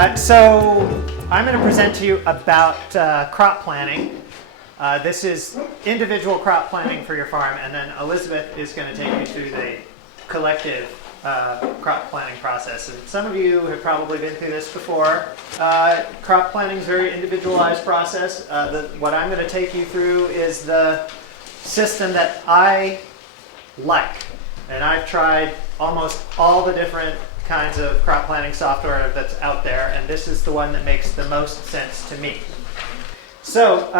So I'm going to present to you about crop planning. This is individual crop planning for your farm, and then Elizabeth is going to take you through the collective crop planning process. And some of you have probably been through this before. Crop planning is a very individualized process. What I'm going to take you through is the system that I like. And I've tried almost all the different kinds of crop planning software that's out there, and this is the one that makes the most sense to me. So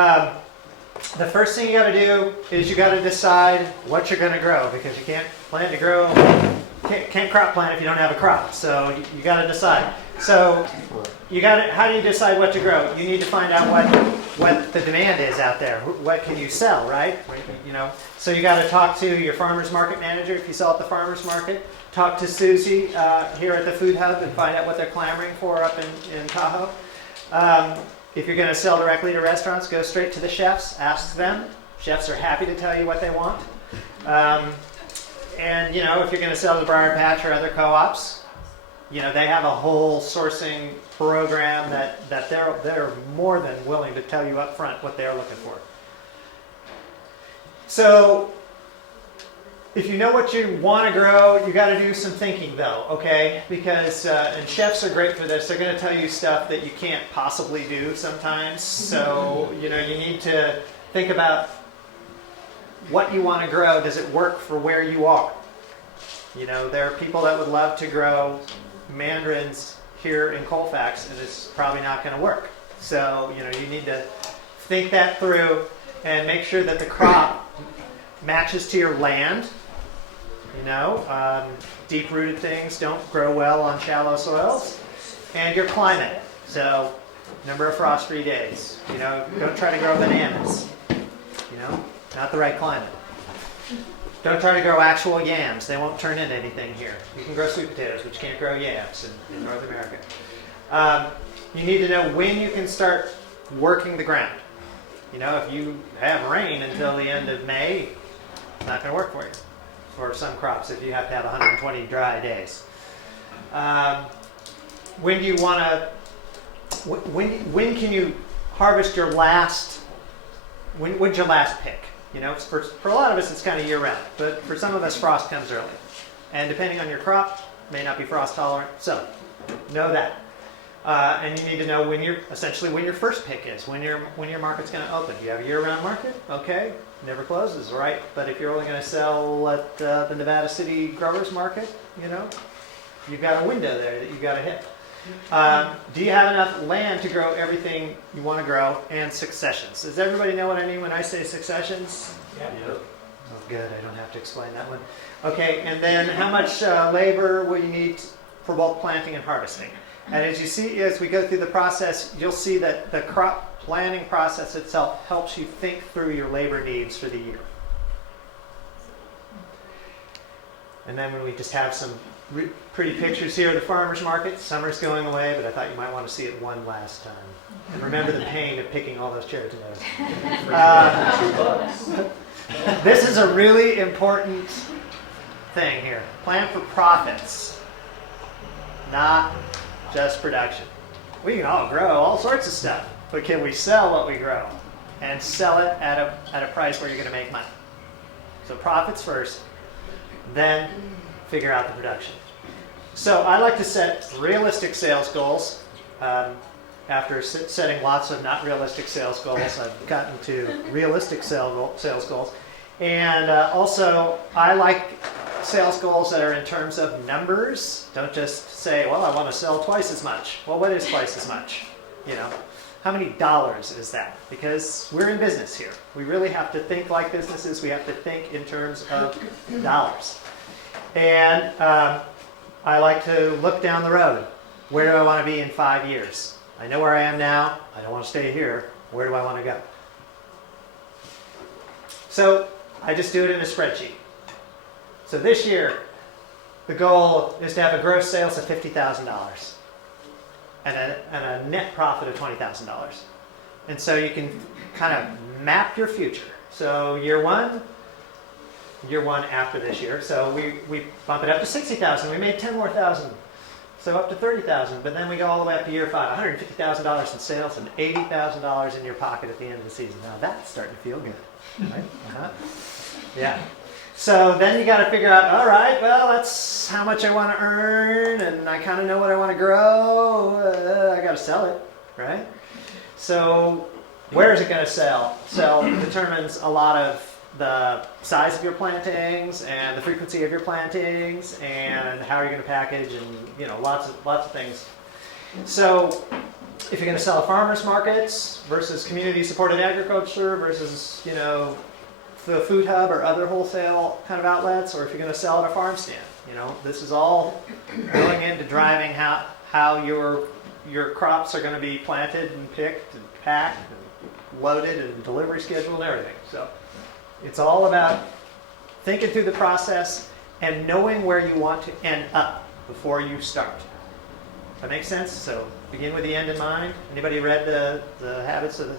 the first thing you got to do is you got to decide what you're going to grow, because you can't plan to grow, can't crop plant if you don't have a crop. So you got to decide. So you got to, how do you decide what to grow? You need to find out what the demand is out there. What can you sell, right? You know. So you got to talk to your farmer's market manager if you sell at the farmer's market. Talk to Susie here at the Food Hub and find out what they're clamoring for up in Tahoe. If you're going to sell directly to restaurants, go straight to the chefs, ask them. Chefs are happy to tell you what they want. And you know, if you're going to sell to the Briar Patch or other co-ops, you know, they have a whole sourcing program that they're more than willing to tell you up front what they're looking for. So if you know what you want to grow, you got to do some thinking though, okay? Because, and chefs are great for this, they're going to tell you stuff that you can't possibly do sometimes. So, you know, you need to think about what you want to grow. Does it work for where you are? You know, there are people that would love to grow mandarins here in Colfax, and it's probably not going to work. So, you know, you need to think that through and make sure that the crop matches to your land. You know, deep-rooted things don't grow well on shallow soils. And your climate. So, number of frost-free days. You know, don't try to grow bananas. You know, not the right climate. Don't try to grow actual yams. They won't turn into anything here. You can grow sweet potatoes, but you can't grow yams in North America. You need to know when you can start working the ground. You know, if you have rain until the end of May, it's not going to work for you. For some crops, if you have to have 120 dry days. When do you want to? When can you harvest your last? When's your last pick? You know, for a lot of us, it's kind of year-round, but for some of us, frost comes early, and depending on your crop, may not be frost tolerant. So, know that. And you need to know when your first pick is, when your market's going to open. You have a year-round market, okay, never closes, right? But if you're only going to sell at the Nevada City Growers Market, you know, you've got a window there that you've got to hit. Do you have enough land to grow everything you want to grow, and successions? Does everybody know what I mean when I say successions? Yep. Oh, good, I don't have to explain that one. Okay, and then how much labor will you need for both planting and harvesting? And as you see, as we go through the process, you'll see that the crop planning process itself helps you think through your labor needs for the year. And then when we just have some pretty pictures here of the farmer's market, summer's going away, but I thought you might want to see it one last time. And remember the pain of picking all those cherry tomatoes. This is a really important thing here. Plan for profits, not just production. We can all grow all sorts of stuff, but can we sell what we grow and sell it at a price where you're going to make money? So profits first, then figure out the production. So I like to set realistic sales goals. After setting lots of not realistic sales goals, I've gotten to realistic sales goals. And also, I like sales goals that are in terms of numbers. Don't just say, well, I want to sell twice as much. Well, what is twice as much? You know, how many dollars is that? Because we're in business here. We really have to think like businesses. We have to think in terms of dollars. And I like to look down the road. Where do I want to be in 5 years? I know where I am now. I don't want to stay here. Where do I want to go? So I just do it in a spreadsheet. So this year, the goal is to have a gross sales of $50,000 and a net profit of $20,000. And so you can kind of map your future. So year one after this year. So we bump it up to $60,000. We made $10,000 more So up to 30,000, but then we go all the way up to year 5, $150,000 in sales and $80,000 in your pocket at the end of the season. Now that's starting to feel good, right? Yeah. So then you got to figure out, all right, well, that's how much I want to earn, and I kind of know what I want to grow. I got to sell it, right? So where is it going to sell? Sell determines a lot of the size of your plantings and the frequency of your plantings and how you're going to package and lots of things. So if you're going to sell at farmers markets versus community supported agriculture versus the food hub or other wholesale kind of outlets, or if you're going to sell at a farm stand, this is all going into driving how your crops are going to be planted and picked and packed and loaded and delivery schedule and everything. So it's all about thinking through the process and knowing where you want to end up before you start. Does that make sense? So begin with the end in mind. Anybody read the Habits of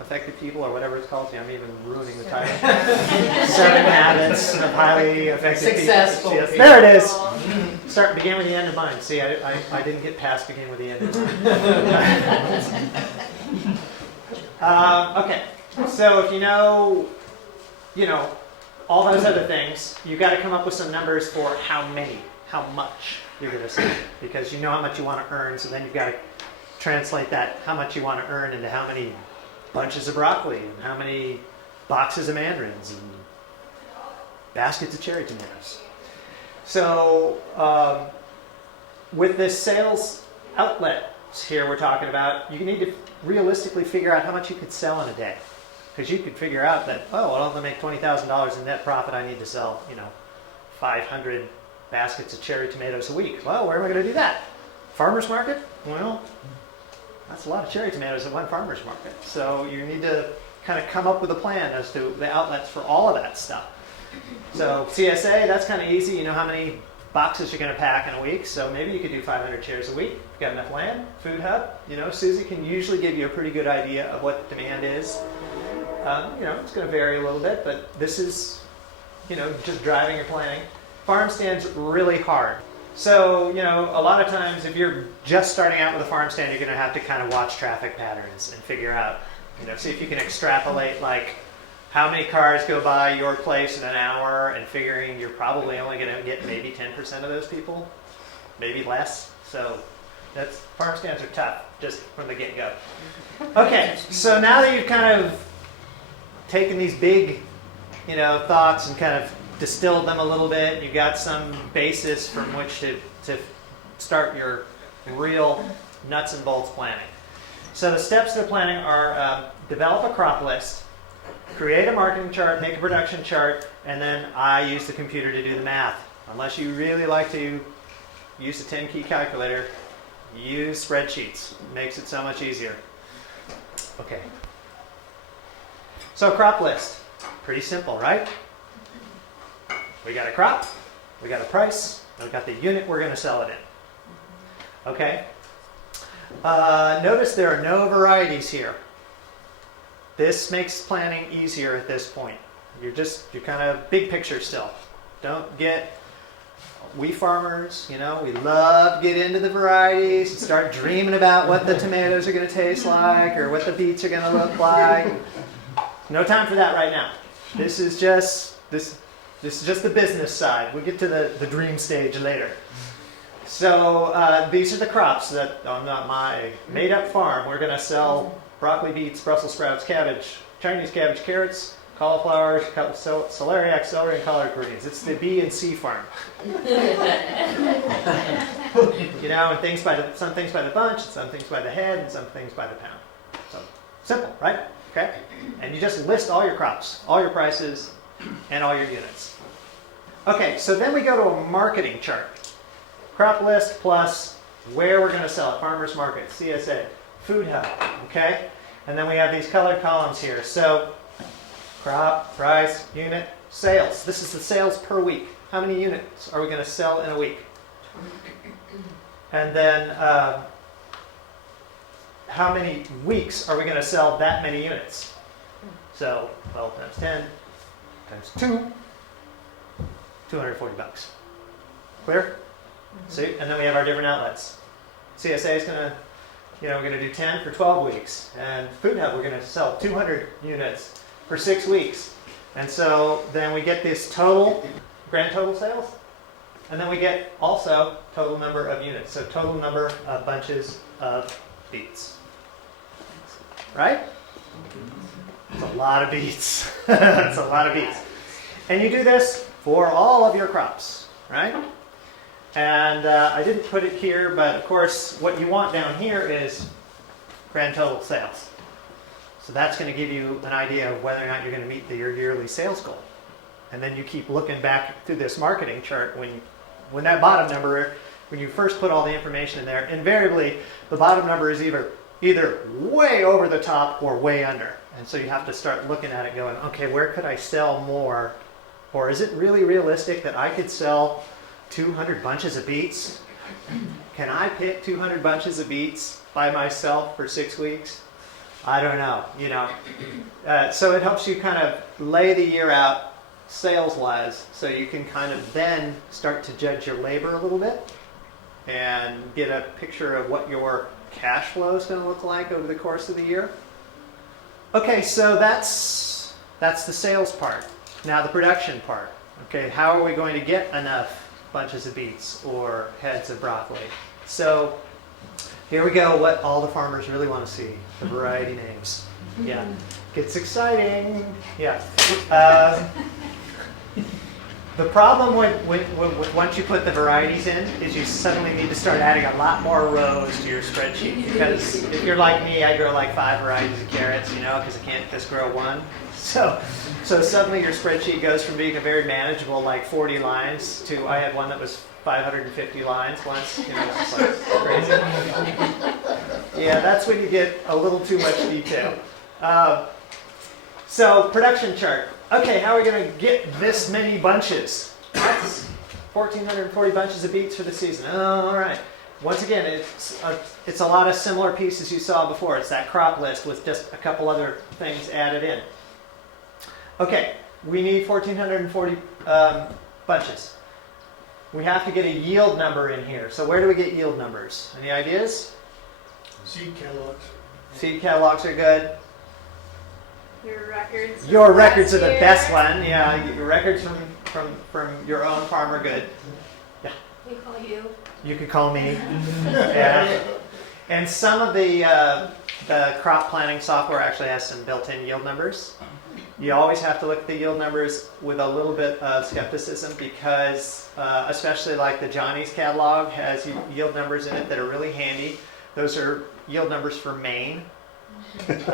Effective People or whatever it's called? See, I'm even ruining the title. 7 Habits of Highly Effective Successful People. Yes, people. there it is. Begin with the end in mind. See, I didn't get past begin with the end in mind. Okay. So if you know all those other things, you've got to come up with some numbers for how much you're going to sell, because you know how much you want to earn. So then you've got to translate that how much you want to earn into how many bunches of broccoli and how many boxes of mandarins and baskets of cherry tomatoes. So with this sales outlet here we're talking about, you need to realistically figure out how much you could sell in a day. Because you could figure out that, to make $20,000 in net profit, I need to sell, 500 baskets of cherry tomatoes a week. Well, where am I going to do that? Farmer's market? Well, that's a lot of cherry tomatoes at one farmer's market. So you need to kind of come up with a plan as to the outlets for all of that stuff. So CSA, that's kind of easy. You know how many boxes you're going to pack in a week. So maybe you could do 500 chairs a week. You've got enough land. Food hub. Susie can usually give you a pretty good idea of what the demand is. It's going to vary a little bit, but this is, just driving your planning. Farm stand's really hard. So, a lot of times if you're just starting out with a farm stand, you're going to have to kind of watch traffic patterns and figure out, see if you can extrapolate like how many cars go by your place in an hour, and figuring you're probably only going to get maybe 10% of those people, maybe less. So farm stands are tough just from the get-go. Okay, so now that you've kind of taken these big, thoughts and kind of distilled them a little bit, you've got some basis from which to start your real nuts and bolts planning. So the steps to planning are develop a crop list, create a marketing chart, make a production chart, and then I use the computer to do the math. Unless you really like to use the 10-key calculator, use spreadsheets. It makes it so much easier. Okay. So crop list, pretty simple, right? We got a crop, we got a price, and we got the unit we're going to sell it in. Okay. Notice there are no varieties here. This makes planning easier at this point. You're kind of big picture still. Don't get, we farmers, we love to get into the varieties and start dreaming about what the tomatoes are going to taste like or what the beets are going to look like. No time for that right now. This is just the business side. We'll get to the dream stage later. So these are the crops that on my made-up farm we're going to sell: broccoli, beets, Brussels sprouts, cabbage, Chinese cabbage, carrots, cauliflower, celeriac, celery, and collard greens. It's the B and C farm. And some things by the bunch, and some things by the head, and some things by the pound. So simple, right? Okay, and you just list all your crops, all your prices, and all your units. Okay, so then we go to a marketing chart. Crop list plus where we're going to sell it: farmers market, CSA, food hub. Okay, and then we have these colored columns here. So crop, price, unit, sales. This is the sales per week. How many units are we going to sell in a week? And then how many weeks are we going to sell that many units? So 12 times 10 times 2, $240. Clear? See, and then we have our different outlets. CSA is going to, we're going to do 10 for 12 weeks. And Food Hub, we're going to sell 200 units for 6 weeks. And so then we get this total, grand total sales. And then we get also total number of units. So total number of bunches of beets. Right? It's a lot of beets. It's a lot of beets. And you do this for all of your crops, right? And I didn't put it here, but of course what you want down here is grand total sales. So that's going to give you an idea of whether or not you're going to meet your yearly sales goal. And then you keep looking back through this marketing chart when that bottom number, when you first put all the information in there, invariably the bottom number is either way over the top or way under. And so you have to start looking at it going, okay, where could I sell more? Or is it really realistic that I could sell 200 bunches of beets? Can I pick 200 bunches of beets by myself for 6 weeks? I don't know, So it helps you kind of lay the year out sales-wise, so you can kind of then start to judge your labor a little bit and get a picture of what your cash flow is going to look like over the course of the year. Okay, so that's the sales part. Now the production part. Okay, how are we going to get enough bunches of beets or heads of broccoli? So here we go, what all the farmers really want to see, the variety names. Yeah, gets exciting. Yeah. The problem with once you put the varieties in is you suddenly need to start adding a lot more rows to your spreadsheet. Because if you're like me, I grow like 5 varieties of carrots, because I can't just grow one. So suddenly your spreadsheet goes from being a very manageable, like 40 lines, to I had one that was 550 lines once. It's just like crazy. Yeah, that's when you get a little too much detail. So production chart. Okay, how are we going to get this many bunches? That's 1,440 bunches of beets for the season. Oh, all right. Once again, it's a lot of similar pieces you saw before. It's that crop list with just a couple other things added in. Okay, we need 1,440 bunches. We have to get a yield number in here. So where do we get yield numbers? Any ideas? Seed catalogs. Seed catalogs are good. Your records. Your records are the best one. Yeah, your records from your own farm are good. Yeah. We call you. You could call me. Yeah. And some of the crop planning software actually has some built-in yield numbers. You always have to look at the yield numbers with a little bit of skepticism because especially like the Johnny's catalog has yield numbers in it that are really handy. Those are yield numbers for Maine. Like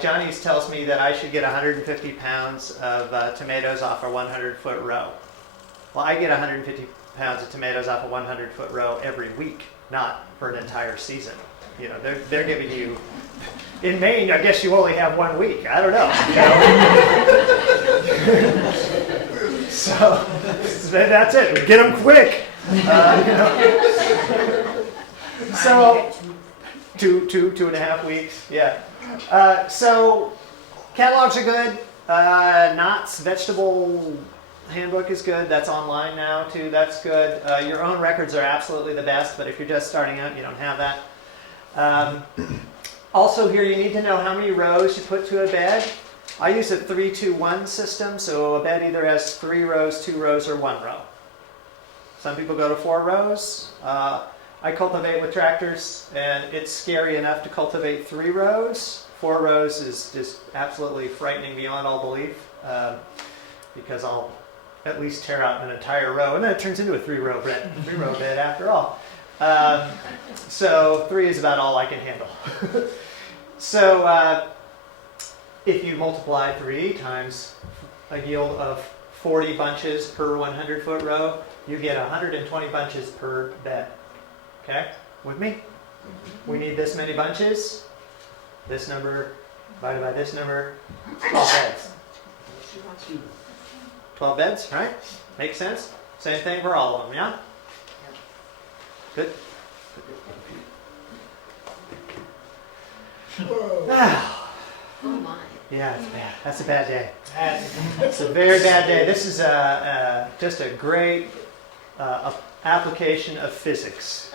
Johnny's tells me that I should get 150 pounds of tomatoes off a 100-foot row. Well, I get 150 pounds of tomatoes off a 100-foot row every week, not for an entire season. They're giving you, in Maine, I guess you only have 1 week. I don't know. So that's it. Get them quick. So 2.5 weeks. Yeah. So catalogs are good. Knott's vegetable handbook is good. That's online now too. That's good. Your own records are absolutely the best, but if you're just starting out, you don't have that. Also here, you need to know how many rows you put to a bed. I use a 3-2-1 system, so a bed either has 3 rows, 2 rows, or 1 row. Some people go to 4 rows. I cultivate with tractors, and it's scary enough to cultivate 3 rows. 4 rows is just absolutely frightening beyond all belief, because I'll at least tear out an entire row, and then it turns into a 3-row bed after all. So 3 is about all I can handle. So if you multiply 3 times a yield of 40 bunches per 100-foot row, you get 120 bunches per bed. Okay, with me? We need this many bunches. This number divided by this number, 12 beds. 12 beds, right? Makes sense? Same thing for all of them, yeah? Good. Oh my. Yeah, it's bad. That's a bad day. It's a very bad day. This is just a great application of physics.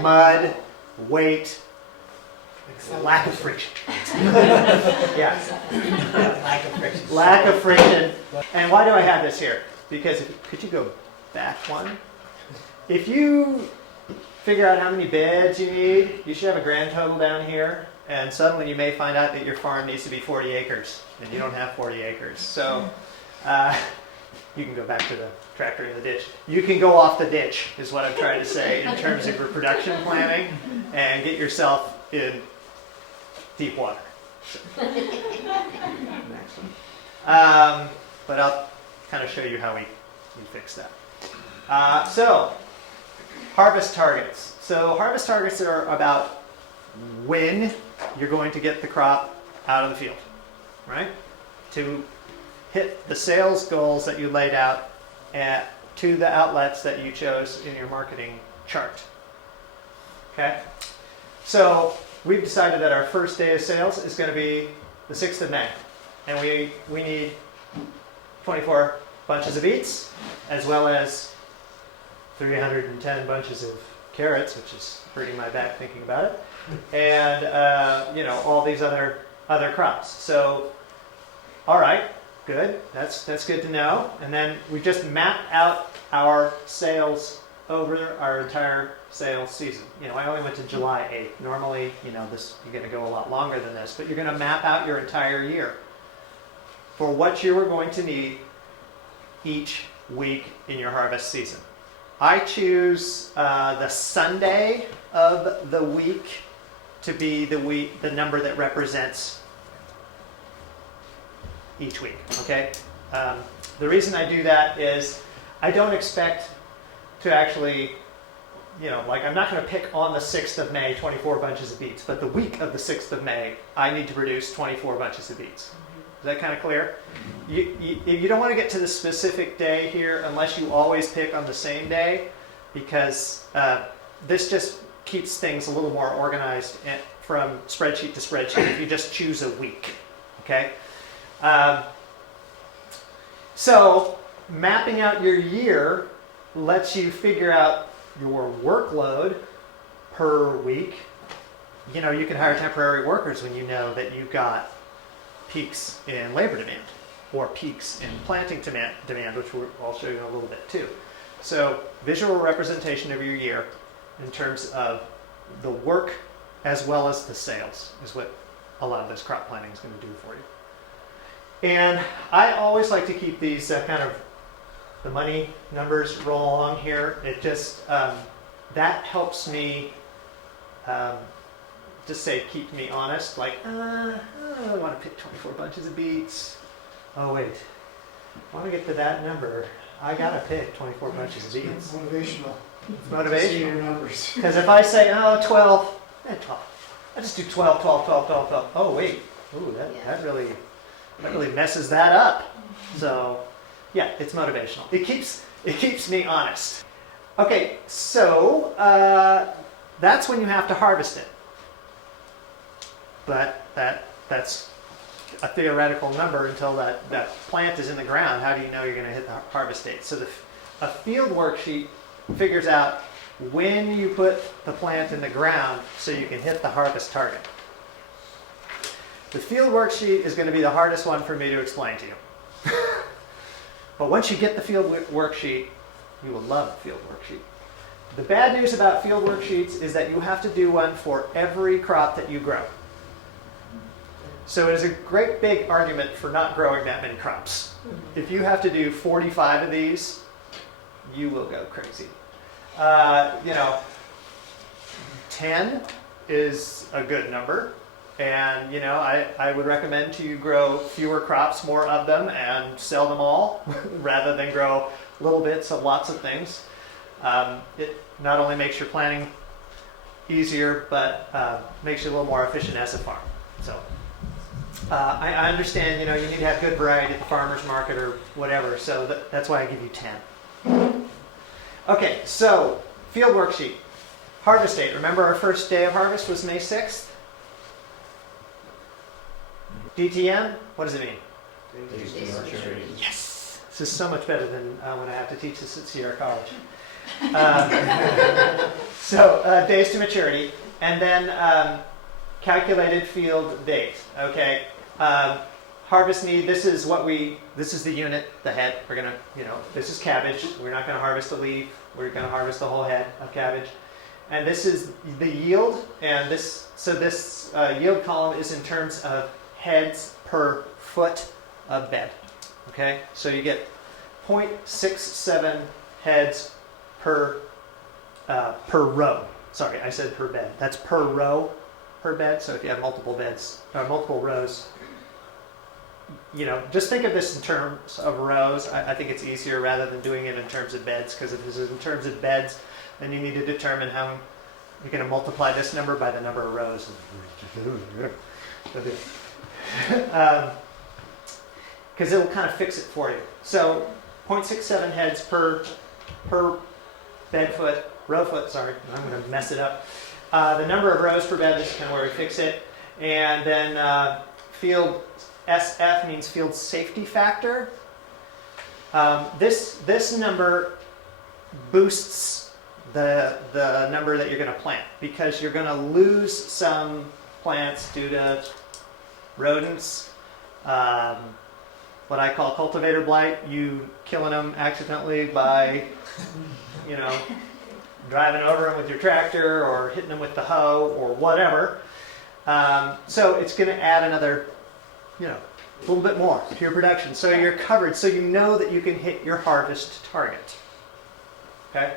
Mud, weight, lack of friction. Yeah. Lack of friction. Lack of friction. And why do I have this here? Because could you go back one? If you figure out how many beds you need, you should have a grand total down here. And suddenly you may find out that your farm needs to be 40 acres, and you don't have 40 acres. So you can go back to the tractor in the ditch. You can go off the ditch, is what I'm trying to say, in terms of your production planning, and get yourself in deep water. So. Next one. But I'll kind of show you how we fix that. So, harvest targets. So harvest targets are about when you're going to get the crop out of the field, right? To hit the sales goals that you laid out to the outlets that you chose in your marketing chart. Okay? So we've decided that our first day of sales is going to be the 6th of May. And we need 24 bunches of beets, as well as 310 bunches of carrots, which is hurting my back thinking about it, and all these other crops. So, all right, good. That's good to know. And then we just mapped out our sales over our entire sales season. I only went to July 8th. Normally, this you're going to go a lot longer than this, but you're going to map out your entire year for what you are going to need each week in your harvest season. I choose the Sunday of the week to be the number that represents each week. Okay. The reason I do that is I don't expect to actually, I'm not going to pick on the 6th of May 24 bunches of beets, but the week of the 6th of May I need to produce 24 bunches of beets. Is that kind of clear? You don't want to get to the specific day here unless you always pick on the same day, because this just keeps things a little more organized from spreadsheet to spreadsheet if you just choose a week. Okay? So mapping out your year lets you figure out your workload per week. You can hire temporary workers when you know that you've got peaks in labor demand or peaks in planting demand, which I'll show you in a little bit too. So visual representation of your year in terms of the work as well as the sales is what a lot of this crop planning is going to do for you. And I always like to keep these kind of the money numbers roll along here. It just, that helps me just keep me honest, I don't want to pick 24 bunches of beets. Oh wait, I want to get to that number. I gotta pick 24 bunches of beets. Motivational. It's motivational. Numbers. Because if I say, 12, 12. I just do 12, 12, 12, 12, 12. Oh wait, ooh, that really messes that up. So yeah, it's motivational. It keeps me honest. Okay, so that's when you have to harvest it. But that's a theoretical number until that plant is in the ground. How do you know you're going to hit the harvest date? So a field worksheet figures out when you put the plant in the ground so you can hit the harvest target. The field worksheet is going to be the hardest one for me to explain to you. But once you get the field worksheet, you will love the field worksheet. The bad news about field worksheets is that you have to do one for every crop that you grow. So it is a great big argument for not growing that many crops. If you have to do 45 of these, you will go crazy. 10 is a good number. And, I would recommend to you grow fewer crops, more of them, and sell them all rather than grow little bits of lots of things. It not only makes your planning easier, but makes you a little more efficient as a farm. So I understand, you need to have good variety at the farmer's market or whatever, so that's why I give you 10. Okay, so field worksheet. Harvest date. Remember our first day of harvest was May 6th? DTM, what does it mean? Days to maturity. Yes! This is so much better than when I have to teach this at Sierra College. So days to maturity, and then calculated field date. Okay. Harvest need. This is the unit, the head. We're gonna, this is cabbage. We're not gonna harvest the leaf. We're gonna harvest the whole head of cabbage. And this is the yield. And this yield column is in terms of heads per foot of bed. Okay. So you get 0.67 heads per row. Sorry, I said per bed. That's per row per bed. So if you have multiple beds or multiple rows, just think of this in terms of rows. I think it's easier rather than doing it in terms of beds, because if this is in terms of beds, then you need to determine how you're going to multiply this number by the number of rows. Because it'll kind of fix it for you. So 0.67 heads per bed foot, row foot, sorry, I'm going to mess it up. The number of rows per bed, this is kind of where we fix it. And then field SF means field safety factor. This number boosts the number that you're going to plant, because you're going to lose some plants due to rodents, what I call cultivator blight, you killing them accidentally by, driving over them with your tractor or hitting them with the hoe or whatever. So it's going to add another, a little bit more to your production. So you're covered, so you know that you can hit your harvest target. Okay?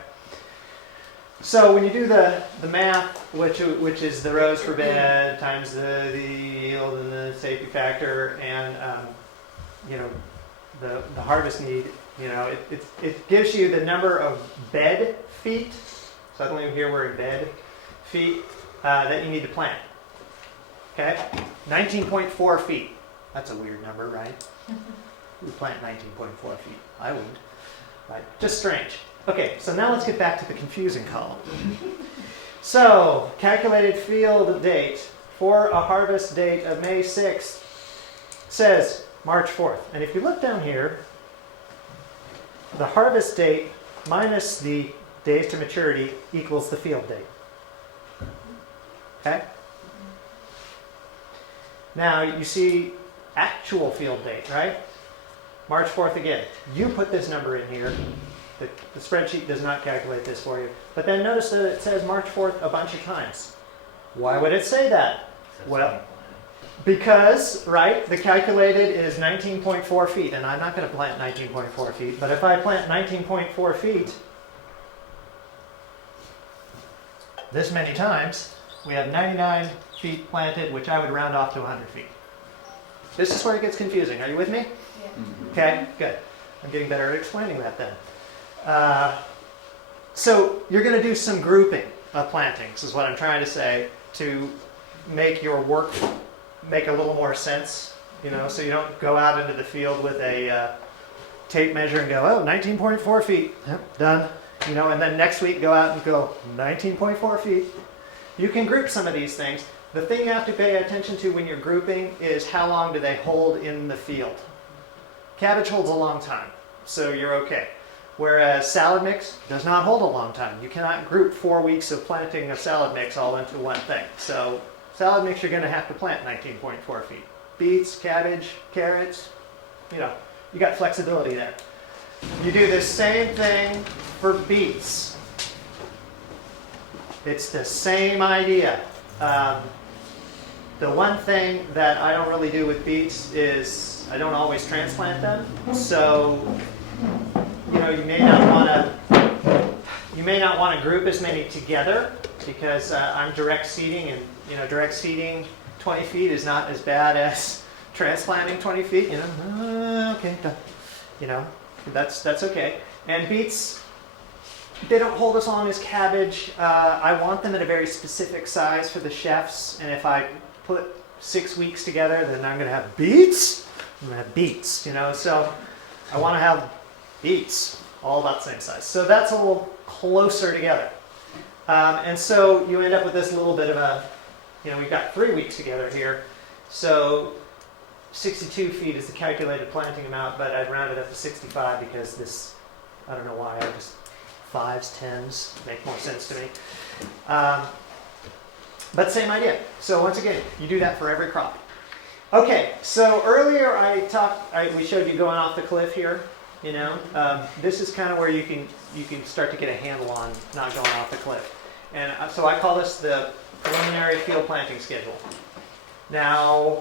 So when you do the math, which is the rows per bed times the yield and the safety factor and the harvest need, it gives you the number of bed feet. Suddenly here we're in bed feet that you need to plant. Okay, 19.4 feet. That's a weird number, right? We plant 19.4 feet. I wouldn't. Right? Just strange. Okay, so now let's get back to the confusing column. So, calculated field date for a harvest date of May 6th says March 4th. And if you look down here, the harvest date minus the days to maturity equals the field date. Okay? Now, you see actual field date, right? March 4th again. You put this number in here. The spreadsheet does not calculate this for you. But then notice that it says March 4th a bunch of times. Why would it say that? Well, because, right, the calculated is 19.4 feet. And I'm not going to plant 19.4 feet. But if I plant 19.4 feet this many times, we have 99 feet planted, which I would round off to 100 feet. This is where it gets confusing. Are you with me? Yeah. Okay, good. I'm getting better at explaining that then. So you're going to do some grouping of plantings, is what I'm trying to say, to make your work make a little more sense. So you don't go out into the field with a tape measure and go, 19.4 feet, yep, done. And then next week go out and go 19.4 feet. You can group some of these things. The thing you have to pay attention to when you're grouping is how long do they hold in the field. Cabbage holds a long time, so you're okay. Whereas salad mix does not hold a long time. You cannot group 4 weeks of planting of salad mix all into one thing. So salad mix you're going to have to plant 19.4 feet. Beets, cabbage, carrots, you got flexibility there. You do the same thing for beets. It's the same idea. The one thing that I don't really do with beets is I don't always transplant them. So, you may not want to group as many together because I'm direct seeding, and direct seeding 20 feet is not as bad as transplanting 20 feet. Okay, that's okay. And beets, they don't hold as long as cabbage. I want them at a very specific size for the chefs, and if I put 6 weeks together, then I'm going to have beets. I'm going to have beets, so I want to have beets all about the same size. So that's a little closer together. And so you end up with this little bit of a, we've got 3 weeks together here. So 62 feet is the calculated planting amount, but I'd round it up to 65 because this, I don't know why, I just 5s, 10s make more sense to me. But same idea. So once again, you do that for every crop. Okay, so earlier we showed you going off the cliff here. You know, this is kind of where you can start to get a handle on not going off the cliff. And so I call this the preliminary field planting schedule. Now,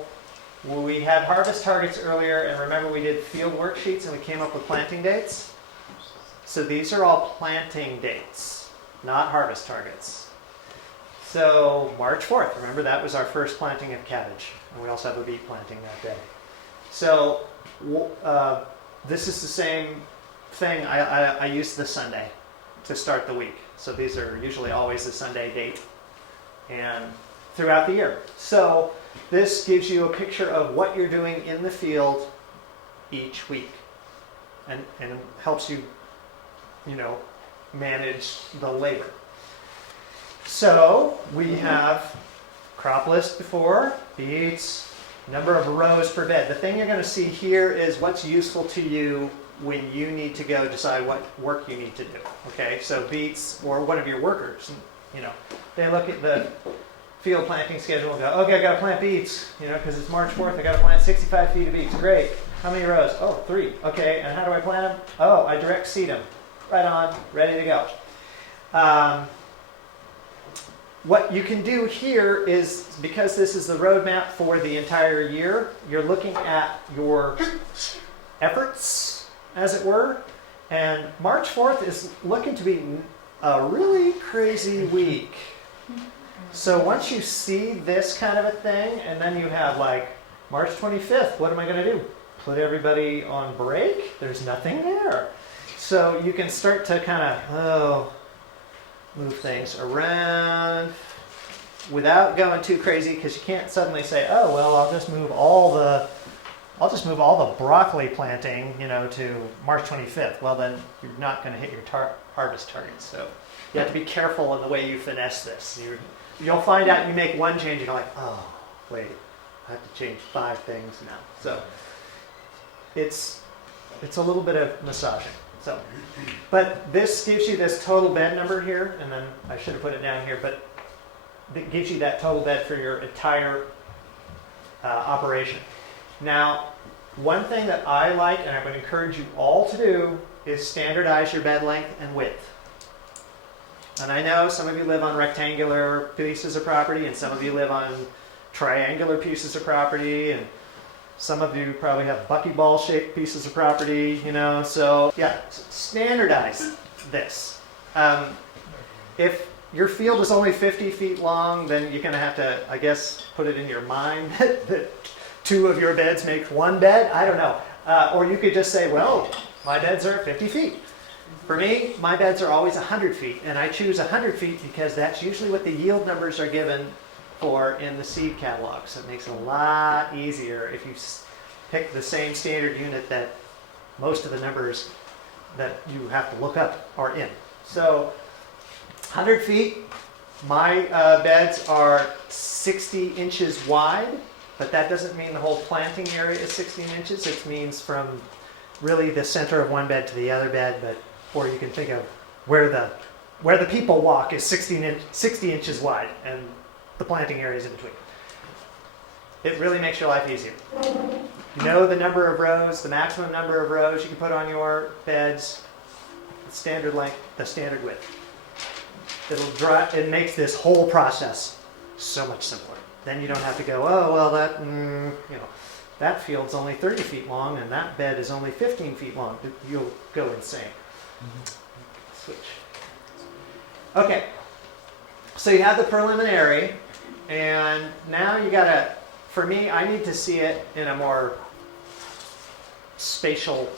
we had harvest targets earlier, and remember we did field worksheets and we came up with planting dates? So these are all planting dates, not harvest targets. So March 4th, remember that was our first planting of cabbage. And we also have a beet planting that day. So this is the same thing. I use the Sunday to start the week. So these are usually always the Sunday date and throughout the year. So this gives you a picture of what you're doing in the field each week and helps you, manage the labor. So we have crop list before, beets, number of rows per bed. The thing you're going to see here is what's useful to you when you need to go decide what work you need to do. Okay, so beets or one of your workers, they look at the field planting schedule and go, okay, I got to plant beets, because it's March 4th, I got to plant 65 feet of beets. Great. How many rows? Oh, 3. Okay, and how do I plant them? Oh, I direct seed them. Right on, ready to go. What you can do here is, because this is the roadmap for the entire year, you're looking at your efforts, as it were, and March 4th is looking to be a really crazy week. So once you see this kind of a thing, and then you have like March 25th, what am I going to do? Put everybody on break? There's nothing there. So you can start to kind of, move things around without going too crazy, because you can't suddenly say, oh, well, I'll just move all the broccoli planting, to March 25th. Well, then you're not going to hit your harvest targets. So you have to be careful in the way you finesse this. You'll find out you make one change and you're like, oh, wait, I have to change 5 things now. So it's a little bit of massaging. So, but this gives you this total bed number here, and then I should have put it down here, but it gives you that total bed for your entire operation. Now, one thing that I like, and I would encourage you all to do, is standardize your bed length and width. And I know some of you live on rectangular pieces of property, and some of you live on triangular pieces of property, and some of you probably have buckyball shaped pieces of property, so yeah, standardize this. If your field is only 50 feet long, then you're going to have to, I guess, put it in your mind that 2 of your beds make 1 bed. I don't know. Or you could just say, well, my beds are 50 feet. For me, my beds are always 100 feet, and I choose 100 feet because that's usually what the yield numbers are given for in the seed catalog. So it makes it a lot easier if you pick the same standard unit that most of the numbers that you have to look up are in. So 100 feet, my beds are 60 inches wide, but that doesn't mean the whole planting area is 16 inches. It means from really the center of one bed to the other bed, or you can think of where the people walk is 60 inches wide, and the planting area is in between. It really makes your life easier. You know the number of rows, the maximum number of rows you can put on your beds, the standard length, the standard width. It makes this whole process so much simpler. Then you don't have to go, oh, well, that field's only 30 feet long and that bed is only 15 feet long. You'll go insane. Switch. Okay. So you have the preliminary, and now you gotta, for me, I need to see it in a more spatial,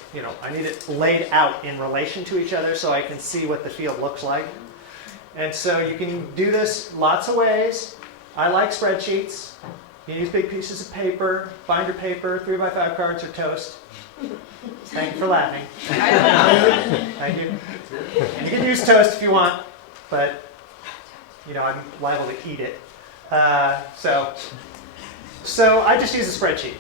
I need it laid out in relation to each other so I can see what the field looks like. And so you can do this lots of ways. I like spreadsheets. You can use big pieces of paper, binder paper, 3x5 cards, or toast. Thank you for laughing. Thank you. And you can use toast if you want, but I'm liable to eat it. So I just use a spreadsheet.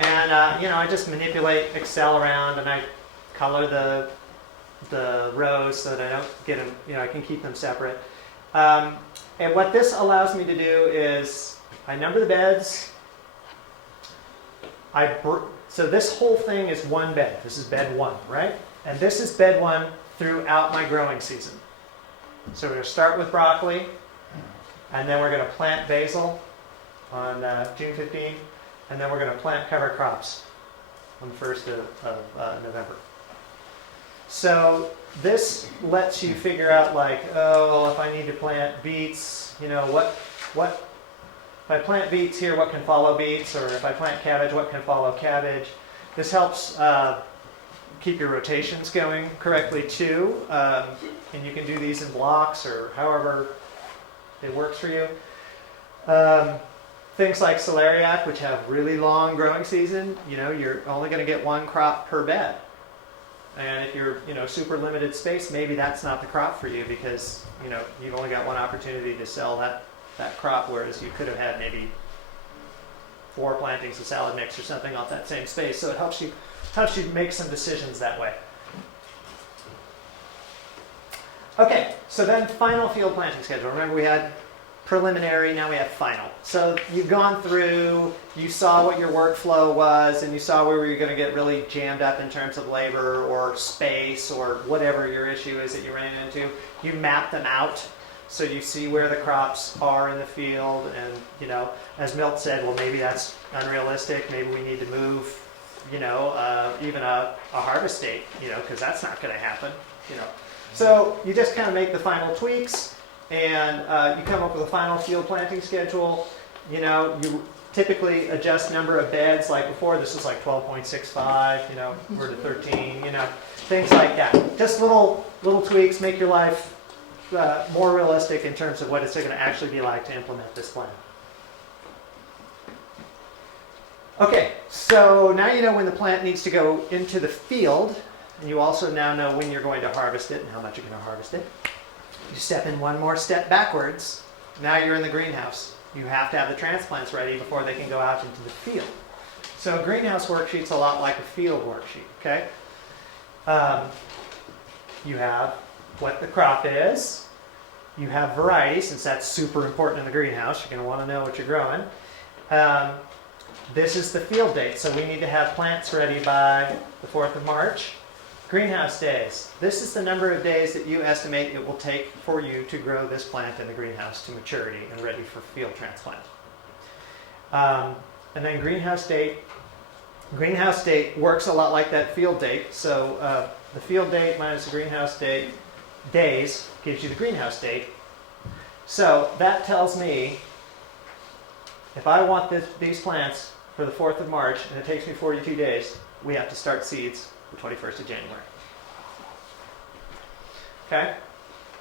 And I just manipulate Excel around and I color the rows so that I don't get them, I can keep them separate. And what this allows me to do is I number the beds. So this whole thing is one bed. This is bed 1, right? And this is bed 1 throughout my growing season. So we're going to start with broccoli, and then we're going to plant basil on June 15, and then we're going to plant cover crops on the 1st of November. So this lets you figure out if I need to plant beets, what if I plant beets here, what can follow beets? Or if I plant cabbage, what can follow cabbage? This helps keep your rotations going correctly too. And you can do these in blocks or however it works for you. Things like celeriac, which have really long growing season, you're only going to get 1 crop per bed. And if you're, super limited space, maybe that's not the crop for you because, you've only got 1 opportunity to sell that crop, whereas you could have had maybe 4 plantings of salad mix or something off that same space. So it helps you make some decisions that way. Okay, so then final field planting schedule. Remember we had preliminary, now we have final. So you've gone through, you saw what your workflow was, and you saw where you're going to get really jammed up in terms of labor or space or whatever your issue is that you're running into. You map them out. So you see where the crops are in the field, and as Milt said, well, maybe that's unrealistic. Maybe we need to move, even a harvest date, because that's not going to happen, So you just kind of make the final tweaks, and you come up with a final field planting schedule. You typically adjust number of beds. Like before, this was like 12.65. We're to 13. Things like that. Just little tweaks make your life more realistic in terms of what it's going to actually be like to implement this plan. Okay, so now you know when the plant needs to go into the field, and you also now know when you're going to harvest it and how much you're going to harvest it. You step in one more step backwards. Now you're in the greenhouse. You have to have the transplants ready before they can go out into the field. So a greenhouse worksheet's a lot like a field worksheet, okay? You have what the crop is. You have variety, since that's super important in the greenhouse. You're going to want to know what you're growing. This is the field date, so we need to have plants ready by the 4th of March. Greenhouse days. This is the number of days that you estimate it will take for you to grow this plant in the greenhouse to maturity and ready for field transplant. And then greenhouse date. Greenhouse date works a lot like that field date. So the field date minus the greenhouse date days gives you the greenhouse date. So that tells me if I want these plants for the 4th of March and it takes me 42 days, we have to start seeds the 21st of January. Okay?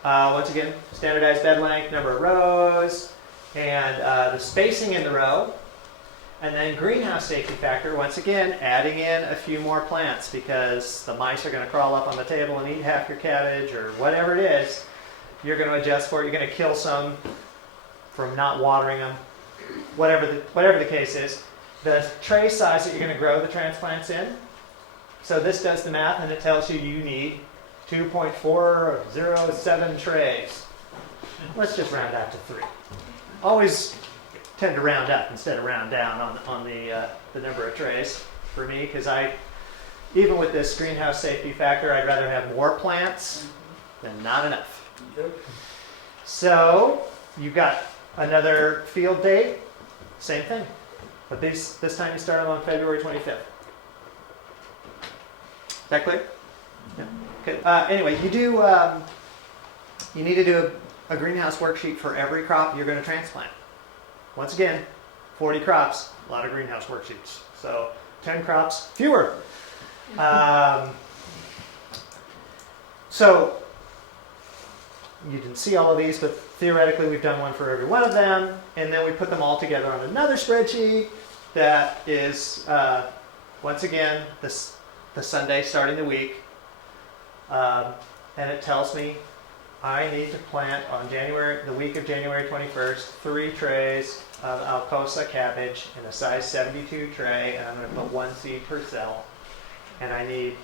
Once again, standardized bed length, number of rows, and the spacing in the row. And then greenhouse safety factor, once again, adding in a few more plants because the mice are going to crawl up on the table and eat half your cabbage or whatever it is. You're going to adjust for it. You're going to kill some from not watering them, whatever the case is. The tray size that you're going to grow the transplants in. So this does the math and it tells you you need 2.407 trays. Let's just round out to 3. Always tend to round up instead of round down on the number of trays for me, because even with this greenhouse safety factor, I'd rather have more plants than not enough. So you've got another field date, same thing, but this time you start them on February 25th. Is that clear? Yeah. Okay. Anyway, you need to do a greenhouse worksheet for every crop you're going to transplant. Once again, 40 crops, a lot of greenhouse worksheets. So 10 crops, fewer. So you didn't see all of these, but theoretically we've done one for every one of them, and then we put them all together on another spreadsheet that is, once again, the Sunday starting the week, and it tells me I need to plant on the week of January 21st, 3 trays of Alcosa cabbage in a size 72 tray, and I'm going to put 1 seed per cell. And I need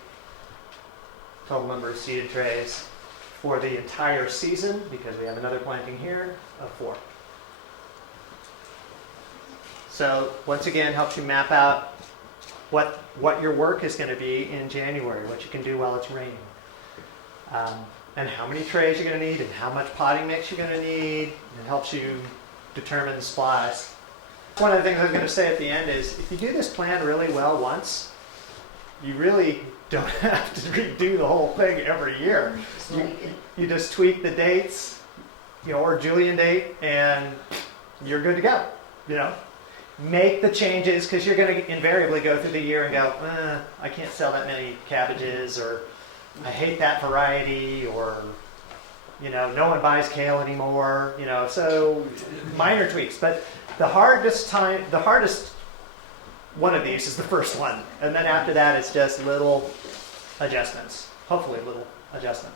total number of seeded trays for the entire season, because we have another planting here, of 4. So once again, helps you map out what your work is going to be in January, what you can do while it's raining. And how many trays you're going to need, and how much potting mix you're going to need. It helps you determine the supplies. One of the things I was going to say at the end is, if you do this plan really well once, you really don't have to redo the whole thing every year. You just tweak the dates, or Julian date, and you're good to go. Make the changes, because you're going to invariably go through the year and go, I can't sell that many cabbages, or I hate that variety, or no one buys kale anymore. So minor tweaks. But the hardest one of these is the first one, and then after that it's just little adjustments. Hopefully, little adjustment.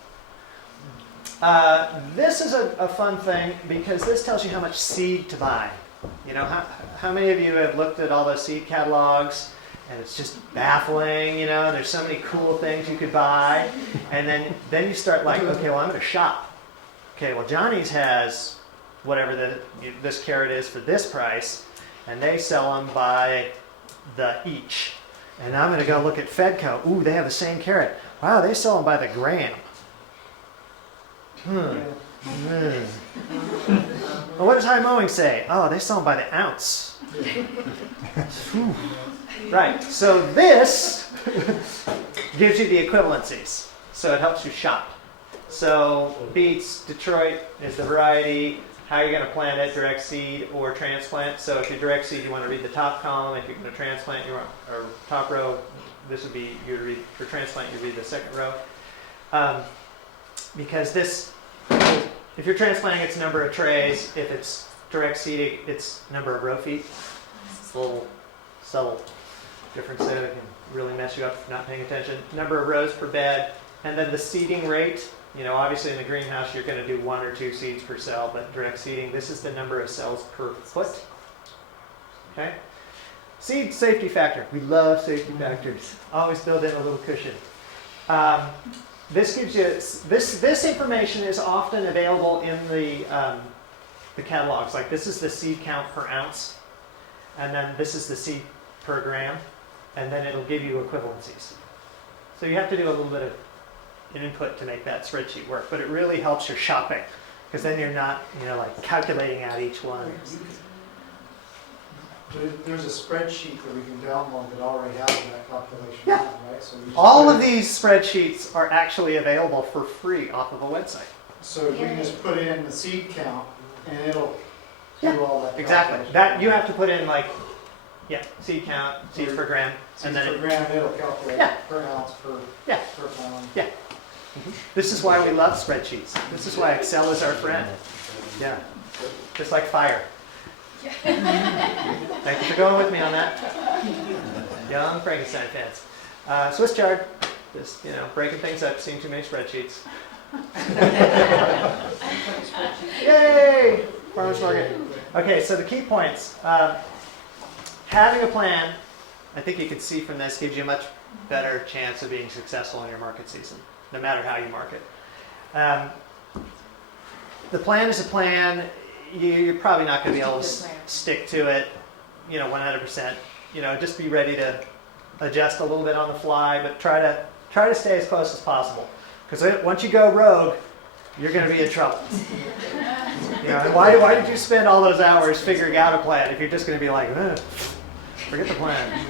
This is a fun thing, because this tells you how much seed to buy. How many of you have looked at all those seed catalogs? And it's just baffling, there's so many cool things you could buy. And then you start like, okay, well, I'm going to shop. Okay, well, Johnny's has whatever this carrot is for this price, and they sell them by the each. And I'm going to go look at Fedco. Ooh, they have the same carrot. Wow, they sell them by the gram. Well, what does high mowing say? Oh, they sell them by the ounce. Right, so this gives you the equivalencies. So it helps you shop. So beets, Detroit is the variety. How you're going to plant it, direct seed or transplant. So if you direct seed, you want to read the top column. If you're going to transplant, or top row, this would be, you read, for transplant, you read the second row. Because this, if you're transplanting, it's number of trays. If it's direct seeding, it's number of row feet. It's a little subtle difference there that can really mess you up if you're not paying attention. Number of rows per bed, and then the seeding rate. Obviously in the greenhouse you're going to do 1 or 2 seeds per cell, but direct seeding, this is the number of cells per foot. Okay. Seed safety factor. We love safety factors. Always build in a little cushion. This gives you this information is often available in the catalogs. Like this is the seed count per ounce, and then this is the seed per gram, and then it'll give you equivalencies. So you have to do a little bit of an input to make that spreadsheet work, but it really helps your shopping, because then you're not like calculating out each one. But there's a spreadsheet that we can download that already has that calculation. Yeah. Right? So we just All put of in- these spreadsheets are actually available for free off of a website. So we can just put in the seed count and it'll Yeah, do all that. Exactly. calculation. That you have to put in seed count, seeds per gram, Seeds and then per gram, it'll calculate Yeah. per ounce per Yeah. per pound. Yeah. This is why we love spreadsheets. This is why Excel is our friend. Yeah. Just like fire. Thank you for going with me on that. Young Frankenstein fans. Swiss chard. Just, breaking things up, seeing too many spreadsheets. Yay! Farmers market. Okay, so the key points. Having a plan, I think you can see from this, gives you a much better chance of being successful in your market season, no matter how you market. The plan is a plan. You're probably not going to be able to stick to it, 100%. Just be ready to adjust a little bit on the fly, but try to stay as close as possible. Because once you go rogue, you're going to be in trouble. And why did you spend all those hours figuring out a plan if you're just going to be like, forget the plan?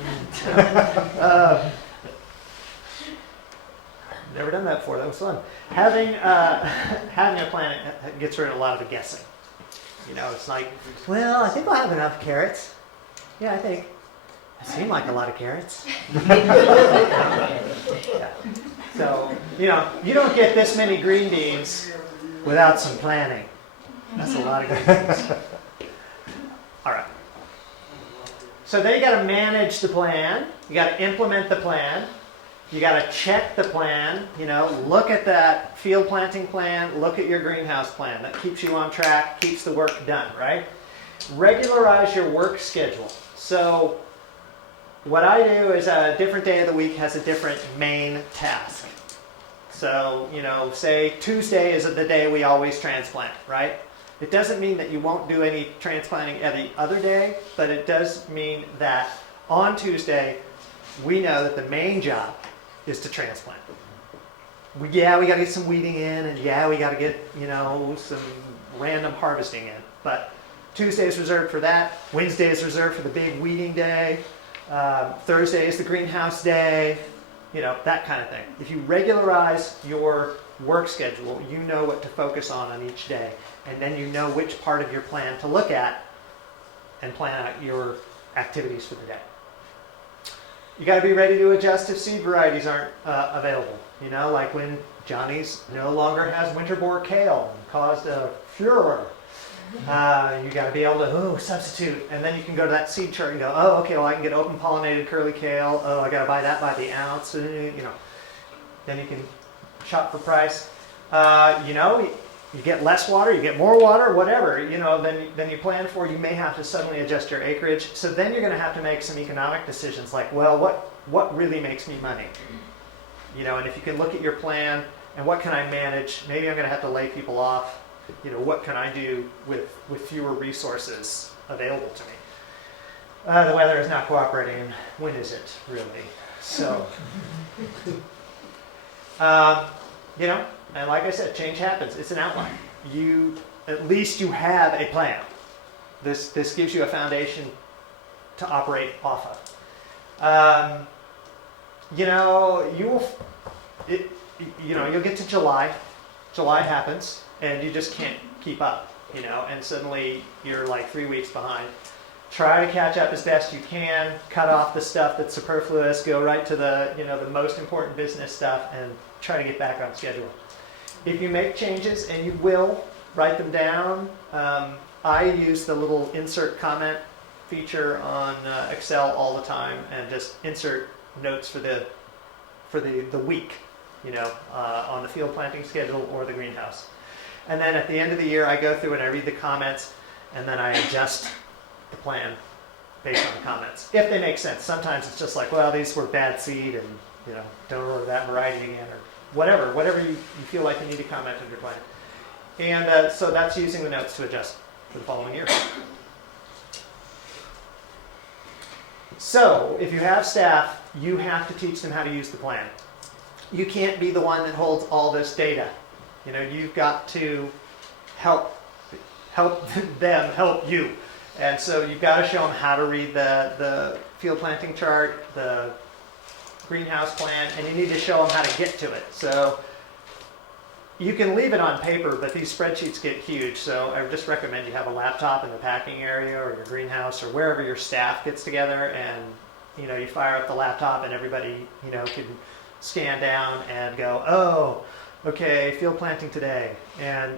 Never done that before. That was fun. Having a plan gets rid of a lot of the guessing. It's like, well, I think I'll have enough carrots. Yeah, I think. It seemed like a lot of carrots. Yeah. So, you don't get this many green beans without some planning. That's a lot of green beans. All right. So then you got to manage the plan. You got to implement the plan. You got to check the plan, look at that field planting plan, look at your greenhouse plan. That keeps you on track, keeps the work done, right? Regularize your work schedule. So what I do is a different day of the week has a different main task. So, say Tuesday is the day we always transplant, right? It doesn't mean that you won't do any transplanting every other day, but it does mean that on Tuesday, we know that the main job is to transplant. We got to get some weeding in, and we got to get, some random harvesting in. But Tuesday is reserved for that. Wednesday is reserved for the big weeding day. Thursday is the greenhouse day. That kind of thing. If you regularize your work schedule, you know what to focus on each day. And then you know which part of your plan to look at and plan out your activities for the day. You got to be ready to adjust if seed varieties aren't available. Like when Johnny's no longer has winter boar kale and caused a furor. You got to be able to substitute, and then you can go to that seed chart and go, oh, okay, well I can get open pollinated curly kale. Oh, I got to buy that by the ounce. Then you can shop for price. You get less water, you get more water, whatever. Than you plan for. You may have to suddenly adjust your acreage. So then you're going to have to make some economic decisions, like, well, what really makes me money? And if you can look at your plan and what can I manage? Maybe I'm going to have to lay people off. What can I do with fewer resources available to me? The weather is not cooperating, and when is it, really? So, and like I said, change happens. It's an outline. At least you have a plan. This gives you a foundation to operate off of. You'll get to July. July happens. And you just can't keep up, and suddenly you're like 3 weeks behind. Try to catch up as best you can, cut off the stuff that's superfluous, go right to the most important business stuff, and try to get back on schedule. If you make changes, and you will, write them down. I use the little insert comment feature on Excel all the time, and just insert notes for the week, on the field planting schedule or the greenhouse. And then at the end of the year, I go through and I read the comments, and then I adjust the plan based on the comments, if they make sense. Sometimes it's just like, well, these were bad seed, and don't order that variety again, or whatever you feel like you need to comment on your plan. And so that's using the notes to adjust for the following year. So if you have staff, you have to teach them how to use the plan. You can't be the one that holds all this data. You've got to help them help you. And so you've got to show them how to read the field planting chart, the greenhouse plan, and you need to show them how to get to it. So you can leave it on paper, but these spreadsheets get huge. So I would just recommend you have a laptop in the packing area or your greenhouse or wherever your staff gets together, and you fire up the laptop and everybody can scan down and go, oh, okay, field planting today. And,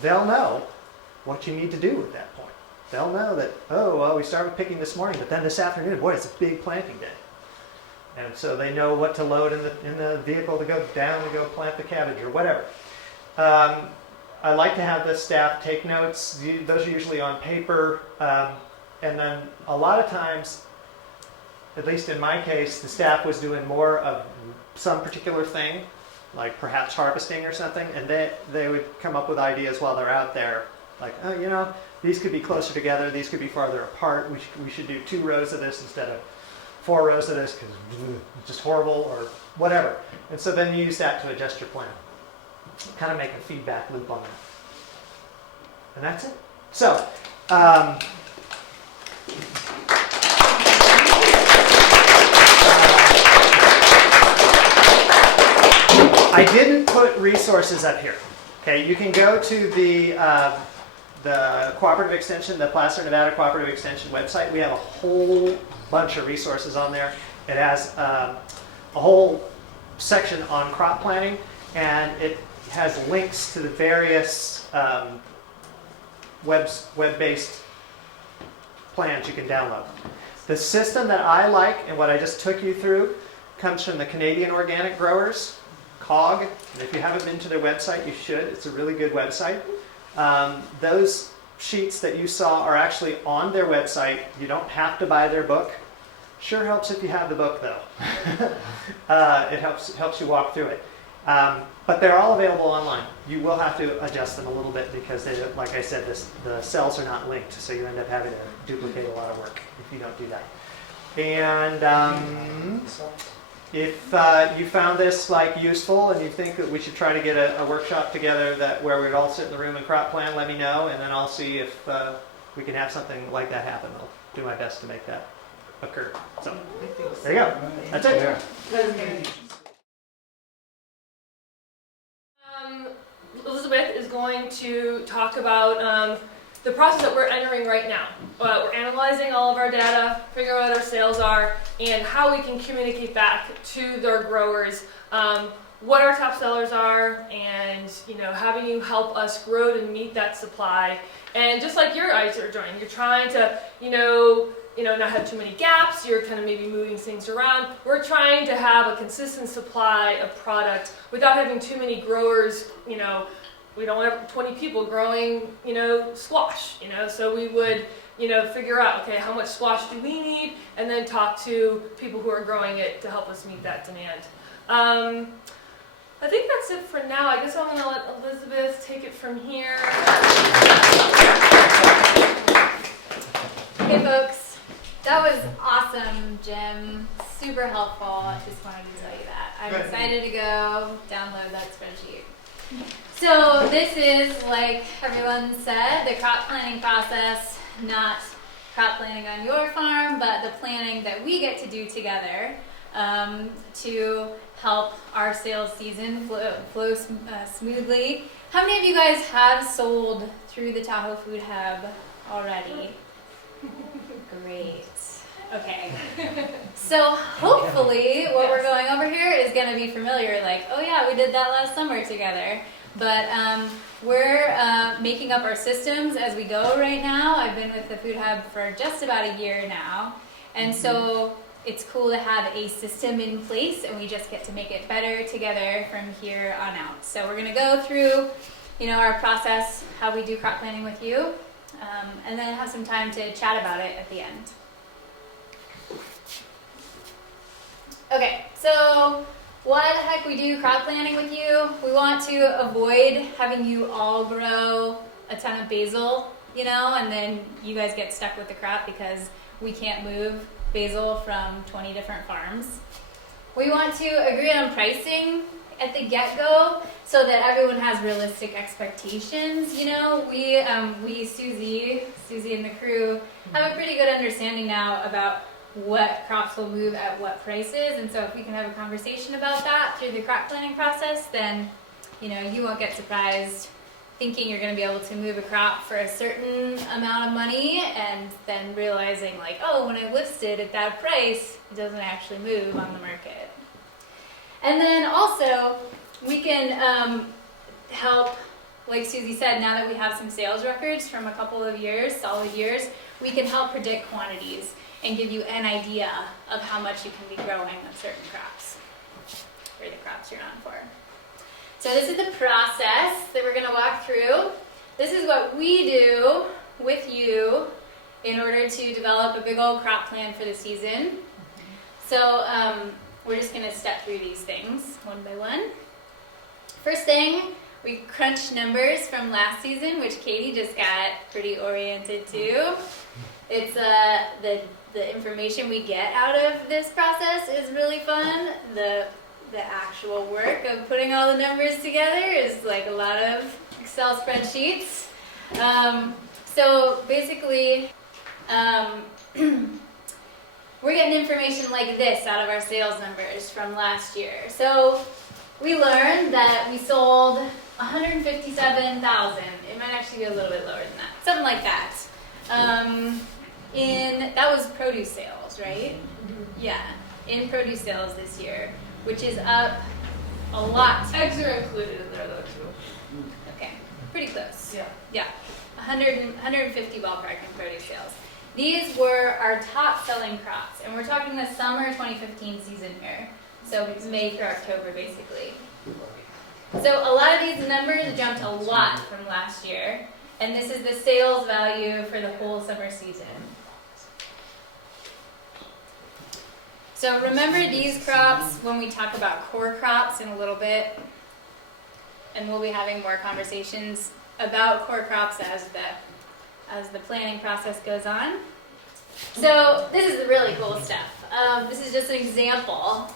they'll know what you need to do at that point. They'll know that, oh, well, we started picking this morning, but then this afternoon, boy, it's a big planting day. And so they know what to load in the vehicle to go down to go plant the cabbage or whatever. I like to have the staff take notes. Those are usually on paper. And then a lot of times, at least in my case, the staff was doing more of some particular thing, like perhaps harvesting or something, and they would come up with ideas while they're out there, like, oh, these could be closer together, these could be farther apart, we should do 2 rows of this instead of 4 rows of this, because it's just horrible, or whatever. And so then you use that to adjust your plan. Kind of make a feedback loop on that. And that's it. So, I didn't put resources up here. Okay, you can go to the Cooperative Extension, the Placer, Nevada Cooperative Extension website. We have a whole bunch of resources on there. It has a whole section on crop planting, and it has links to the various web-based plans you can download. The system that I like and what I just took you through comes from the Canadian Organic Growers, COG. And if you haven't been to their website, you should. It's a really good website. Those sheets that you saw are actually on their website. You don't have to buy their book. Sure helps if you have the book, though. It helps you walk through it. But they're all available online. You will have to adjust them a little bit because, like I said, the cells are not linked, so you end up having to duplicate a lot of work if you don't do that. And if you found this useful and you think that we should try to get a workshop together where we'd all sit in the room and crop plan, let me know, and then I'll see if we can have something like that happen. I'll do my best to make that occur. So there you go. That's it. Elizabeth is going to talk about the process that we're entering right now. We're analyzing all of our data, figuring out what our sales are, and how we can communicate back to their growers what our top sellers are, and having you help us grow to meet that supply. And just like your guys are doing, you're trying to not have too many gaps. You're kind of maybe moving things around. We're trying to have a consistent supply of product without having too many growers. We don't have 20 people growing, squash. So we would, figure out, okay, how much squash do we need, and then talk to people who are growing it to help us meet that demand. I think that's it for now. I guess I'm going to let Elizabeth take it from here. Hey folks, that was awesome, Jim. Super helpful. I just wanted to tell you that. I'm excited to go download that spreadsheet. So this is, like everyone said, the crop planning process, not crop planning on your farm, but the planning that we get to do together to help our sales season flow smoothly. How many of you guys have sold through the Tahoe Food Hub already? Great. Okay. So hopefully what we're going over here is going to be familiar, like, oh yeah, we did that last summer together. But we're making up our systems as we go right now. I've been with the Food Hub for just about a year now. And so it's cool to have a system in place, and we just get to make it better together from here on out. So we're going to go through, our process, how we do crop planning with you, and then have some time to chat about it at the end. Okay, so why the heck we do crop planning with you? We want to avoid having you all grow a ton of basil, and then you guys get stuck with the crop because we can't move basil from 20 different farms. We want to agree on pricing at the get-go so that everyone has realistic expectations. We Susie and the crew have a pretty good understanding now about what crops will move at what prices, and so if we can have a conversation about that through the crop planning process, then you won't get surprised thinking you're going to be able to move a crop for a certain amount of money and then realizing when I listed at that price, it doesn't actually move on the market. And then also we can help, like Susie said, now that we have some sales records from a couple of years, solid years, we can help predict quantities and give you an idea of how much you can be growing of certain crops, or the crops you're on for. So this is the process that we're going to walk through. This is what we do with you in order to develop a big old crop plan for the season. So we're just going to step through these things one by one. First thing, we crunch numbers from last season, which Katie just got pretty oriented to. It's the information we get out of this process is really fun. The actual work of putting all the numbers together is like a lot of Excel spreadsheets. So basically, we're getting information like this out of our sales numbers from last year. So we learned that we sold 157,000. It might actually be a little bit lower than that, something like that. That was produce sales, right? Yeah, in produce sales this year, which is up a lot. Eggs are included in there though too. Okay, pretty close. Yeah. 150 ballpark in produce sales. These were our top selling crops, and we're talking the summer 2015 season here. So it's May through October, basically. So a lot of these numbers jumped a lot from last year, and this is the sales value for the whole summer season. So remember these crops when we talk about core crops in a little bit, and we'll be having more conversations about core crops as the planning process goes on. So this is the really cool stuff. This is just an example.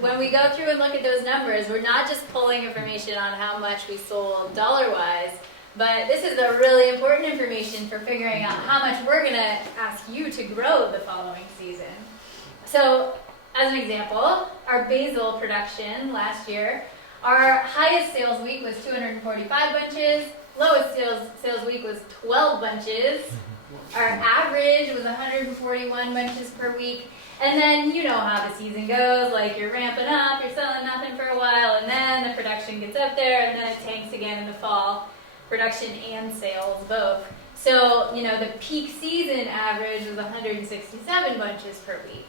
When we go through and look at those numbers, we're not just pulling information on how much we sold dollar-wise, but this is the really important information for figuring out how much we're going to ask you to grow the following season. So, as an example, our basil production last year, our highest sales week was 245 bunches, lowest sales week was 12 bunches, our average was 141 bunches per week, and then you know how the season goes, like you're ramping up, you're selling nothing for a while, and then the production gets up there, and then it tanks again in the fall, production and sales both. So, you know, the peak season average was 167 bunches per week.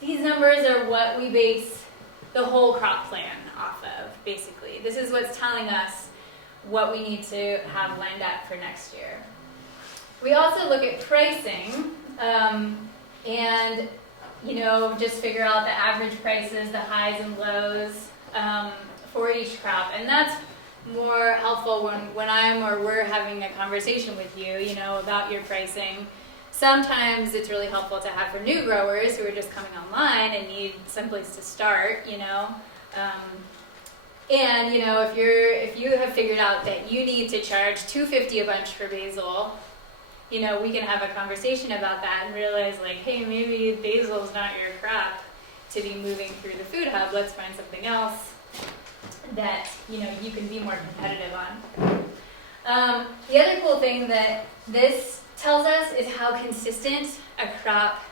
These numbers are what we base the whole crop plan off of, basically. This is what's telling us what we need to have lined up for next year. We also look at pricing, and, you know, just figure out the average prices, the highs and lows for each crop. And that's more helpful when I'm or we're having a conversation with you, you know, about your pricing. Sometimes it's really helpful to have for new growers who are just coming online and need someplace to start, you know. And you know, if you have figured out that you need to charge $2.50 a bunch for basil, you know, we can have a conversation about that and realize, like, hey, maybe basil is not your crop to be moving through the food hub. Let's find something else that, you know, you can be more competitive on. The other cool thing that this tells us is how consistent a crop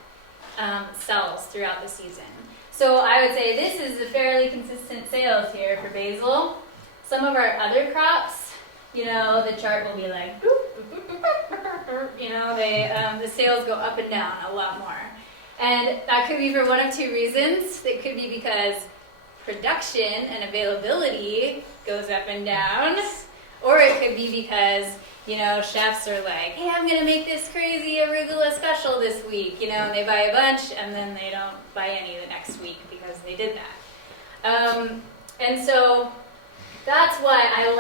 sells throughout the season. So I would say this is a fairly consistent sales here for basil. Some of our other crops, you know, the chart will be like, boop, boop, boop, boop, boop, boop, you know, the sales go up and down a lot more. And that could be for one of two reasons. It could be because production and availability goes up and down, or it could be because, you know, chefs are like, hey, I'm going to make this crazy arugula special this week, you know, and they buy a bunch and then they don't buy any the next week because they did that. And so that's why I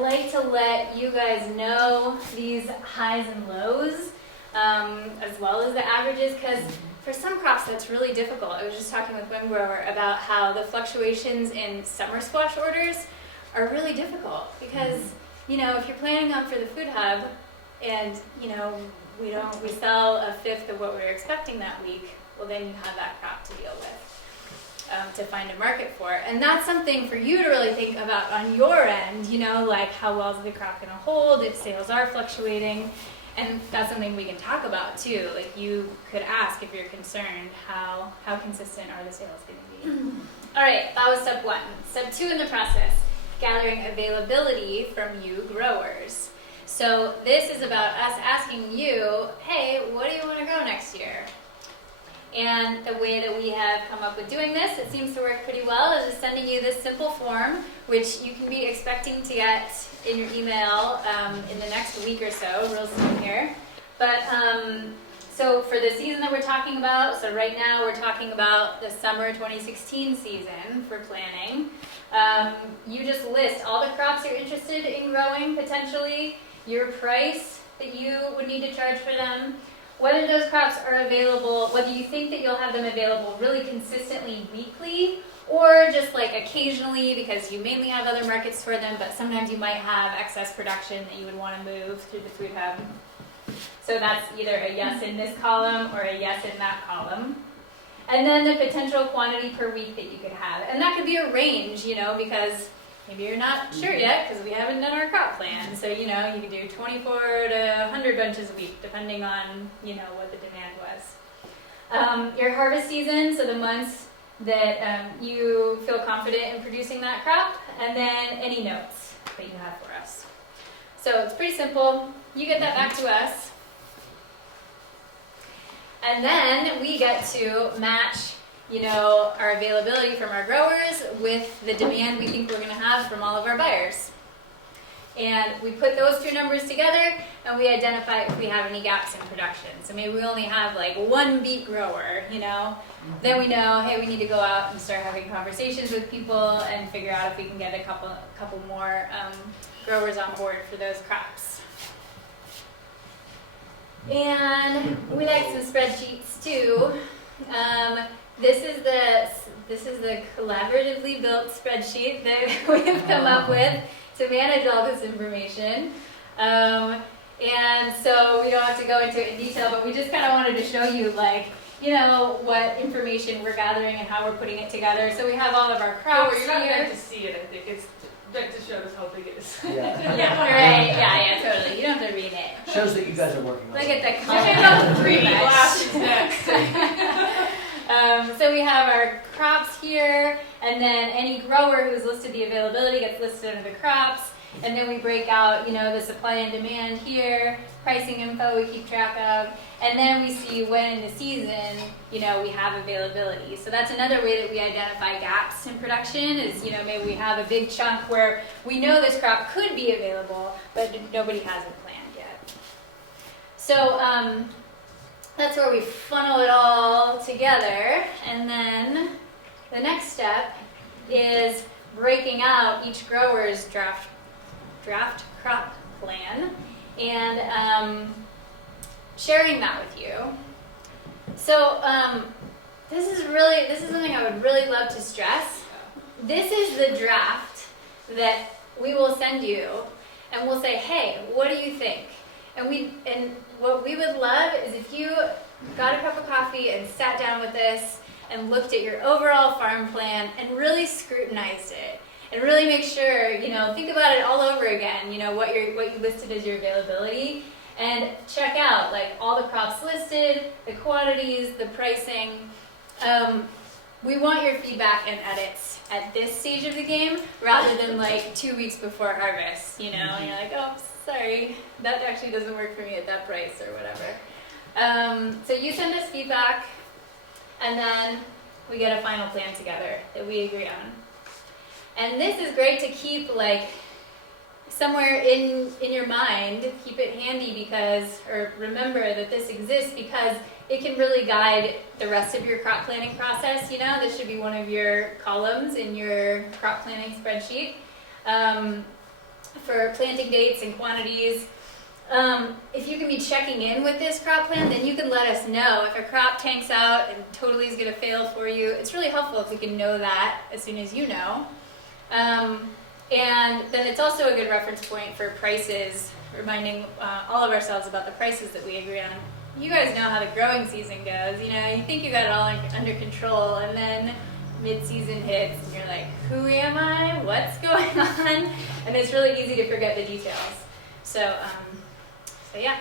like to let you guys know these highs and lows, as well as the averages, because for some crops that's really difficult. I was just talking with one grower about how the fluctuations in summer squash orders are really difficult because, you know, if you're planning on for the food hub and, you know, we sell a fifth of what we were expecting that week, well, then you have that crop to deal with, to find a market for. And that's something for you to really think about on your end, you know, like how well is the crop going to hold if sales are fluctuating. And that's something we can talk about too. Like, you could ask if you're concerned, how consistent are the sales going to be? All right, that was step one. Step two in the process, gathering availability from you growers. So this is about us asking you, hey, what do you want to grow next year? And the way that we have come up with doing this, it seems to work pretty well, is just sending you this simple form, which you can be expecting to get in your email in the next week or so, real soon here. But so for the season that we're talking about, so right now we're talking about the summer 2016 season for planning. You just list all the crops you're interested in growing potentially, your price that you would need to charge for them, whether those crops are available, whether you think that you'll have them available really consistently weekly, or just like occasionally because you mainly have other markets for them, but sometimes you might have excess production that you would want to move through the food hub. So that's either a yes in this column or a yes in that column. And then the potential quantity per week that you could have. And that could be a range, you know, because maybe you're not sure yet because we haven't done our crop plan. So, you know, you could do 24 to 100 bunches a week, depending on, you know, what the demand was. Your harvest season, so the months that you feel confident in producing that crop, and then any notes that you have for us. So it's pretty simple. You get that back to us. And then we get to match, our availability from our growers with the demand we think we're going to have from all of our buyers. And we put those two numbers together and we identify if we have any gaps in production. So maybe we only have like one beet grower, Then we know, hey, we need to go out and start having conversations with people and figure out if we can get a couple more growers on board for those crops. And we like some spreadsheets too. This is the collaboratively built spreadsheet that we have come up with to manage all this information. And so we don't have to go into it in detail, but we just kind of wanted to show you what information we're gathering and how we're putting it together. So we have all of our crops You're not here. meant to see it, I think. It's meant to show us how big it is. Yeah. Yeah, right. Yeah, totally. You don't have to read it. Shows that you guys are working on Look it. at the Check color. out the 3D Pretty much. glasses next. So we have our crops here, and then any grower who's listed the availability gets listed under the crops, and then we break out, the supply and demand here, pricing info we keep track of, and then we see when in the season, we have availability. So that's another way that we identify gaps in production is, maybe we have a big chunk where we know this crop could be available, but nobody has it planned yet. So, that's where we funnel it all together, and then the next step is breaking out each grower's draft crop plan and sharing that with you. So this is something I would really love to stress. This is the draft that we will send you, and we'll say, hey, what do you think? And what we would love is if you got a cup of coffee and sat down with us and looked at your overall farm plan and really scrutinized it and really make sure, think about it all over again, what you listed as your availability, and check out all the crops listed, the quantities, the pricing. We want your feedback and edits at this stage of the game rather than 2 weeks before harvest, and you're like, oh, sorry, that actually doesn't work for me at that price or whatever. So you send us feedback, and then we get a final plan together that we agree on. And this is great to keep somewhere in your mind, keep it handy or remember that this exists because it can really guide the rest of your crop planning process. This should be one of your columns in your crop planning spreadsheet. For planting dates and quantities. If you can be checking in with this crop plan, then you can let us know if a crop tanks out and totally is going to fail for you. It's really helpful if we can know that as soon as you know. And then it's also a good reference point for prices, reminding all of ourselves about the prices that we agree on. You guys know how the growing season goes. You think you got it all under control, and then mid-season hits, and you're like, who am I? What's going on? And it's really easy to forget the details. So yeah.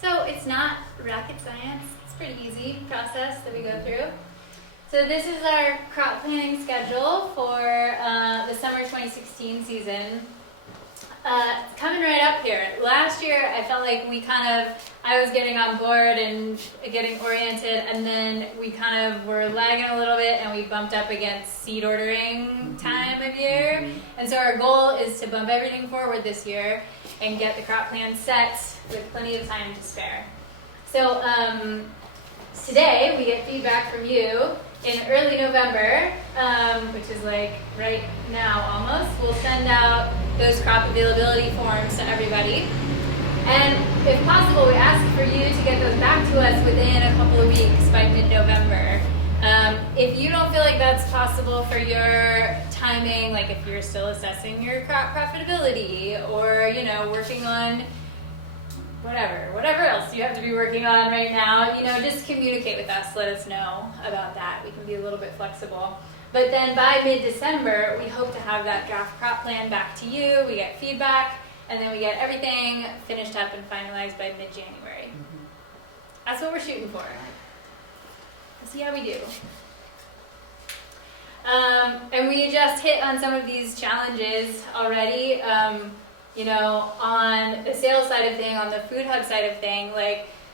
So it's not rocket science. It's a pretty easy process that we go through. So this is our crop planning schedule for the summer 2016 season. It's coming right up here. Last year, I felt like I was getting on board and getting oriented, and then we kind of were lagging a little bit, and we bumped up against seed ordering time of year. And so our goal is to bump everything forward this year and get the crop plan set with plenty of time to spare. So today, we get feedback from you in early November, which is right now almost. We'll send out those crop availability forms to everybody. And if possible, we ask for you to get those back to us within a couple of weeks by mid-November. If you don't feel like that's possible for your timing, if you're still assessing your crop profitability or, working on whatever else you have to be working on right now, just communicate with us, let us know about that. We can be a little bit flexible. But then by mid-December, we hope to have that draft crop plan back to you, we get feedback, and then we get everything finished up and finalized by mid-January. That's what we're shooting for. Let's see how we do. And we just hit on some of these challenges already. On the sales side of thing, on the food hub side of thing,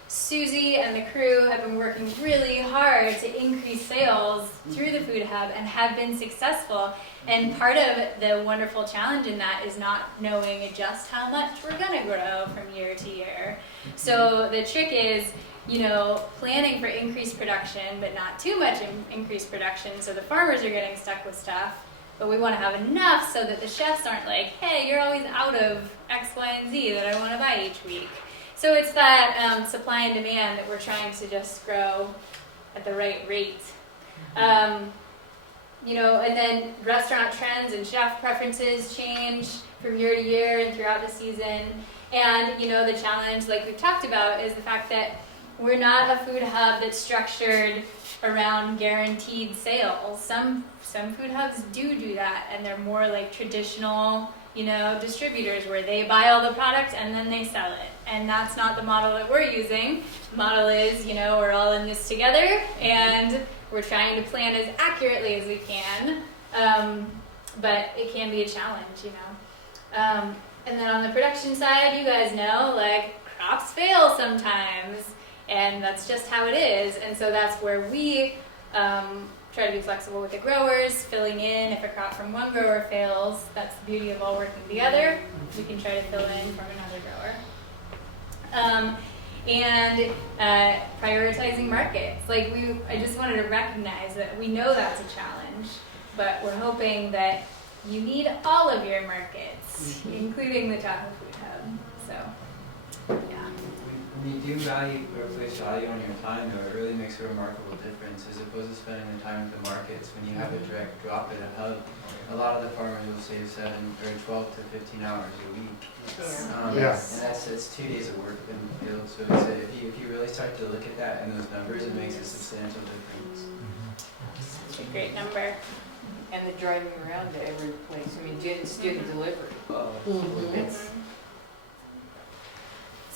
Susie and the crew have been working really hard to increase sales through the Food Hub and have been successful. And part of the wonderful challenge in that is not knowing just how much we're gonna grow from year to year. So the trick is, you know, planning for increased production, but not too much increased production, so the farmers are getting stuck with stuff. But we want to have enough so that the chefs aren't like, hey, you're always out of X, Y, and Z that I want to buy each week. So it's that supply and demand that we're trying to just grow at the right rate. You know, and then restaurant trends and chef preferences change from year to year and throughout the season. And, you know, the challenge, like we've talked about, is the fact that we're not a food hub that's structured around guaranteed sales. Some food hubs do that, and they're more like traditional, you know, distributors where they buy all the product and then they sell it. And that's not the model that we're using. The model is, you know, we're all in this together and we're trying to plan as accurately as we can, but it can be a challenge, you know. And then on the production side, you guys know, like, crops fail sometimes, and that's just how it is. And so that's where we try to be flexible with the growers, filling in if a crop from one grower fails. That's the beauty of all working together. We can try to fill in from another grower. And prioritizing markets. Like, I just wanted to recognize that we know that's a challenge, but we're hoping that you need all of your markets, including the Tahoe Food Hub. So, yeah. When you do place value on your time, though, it really makes a remarkable difference as opposed to spending the time at the markets. When you have a direct drop at a hub, a lot of the farmers will save 12 to 15 hours a week. Yes. And that's 2 days of work in the field. So if you really start to look at that and those numbers, it makes a substantial difference. It's a great number. And the driving around to every place. I mean, student delivery. It's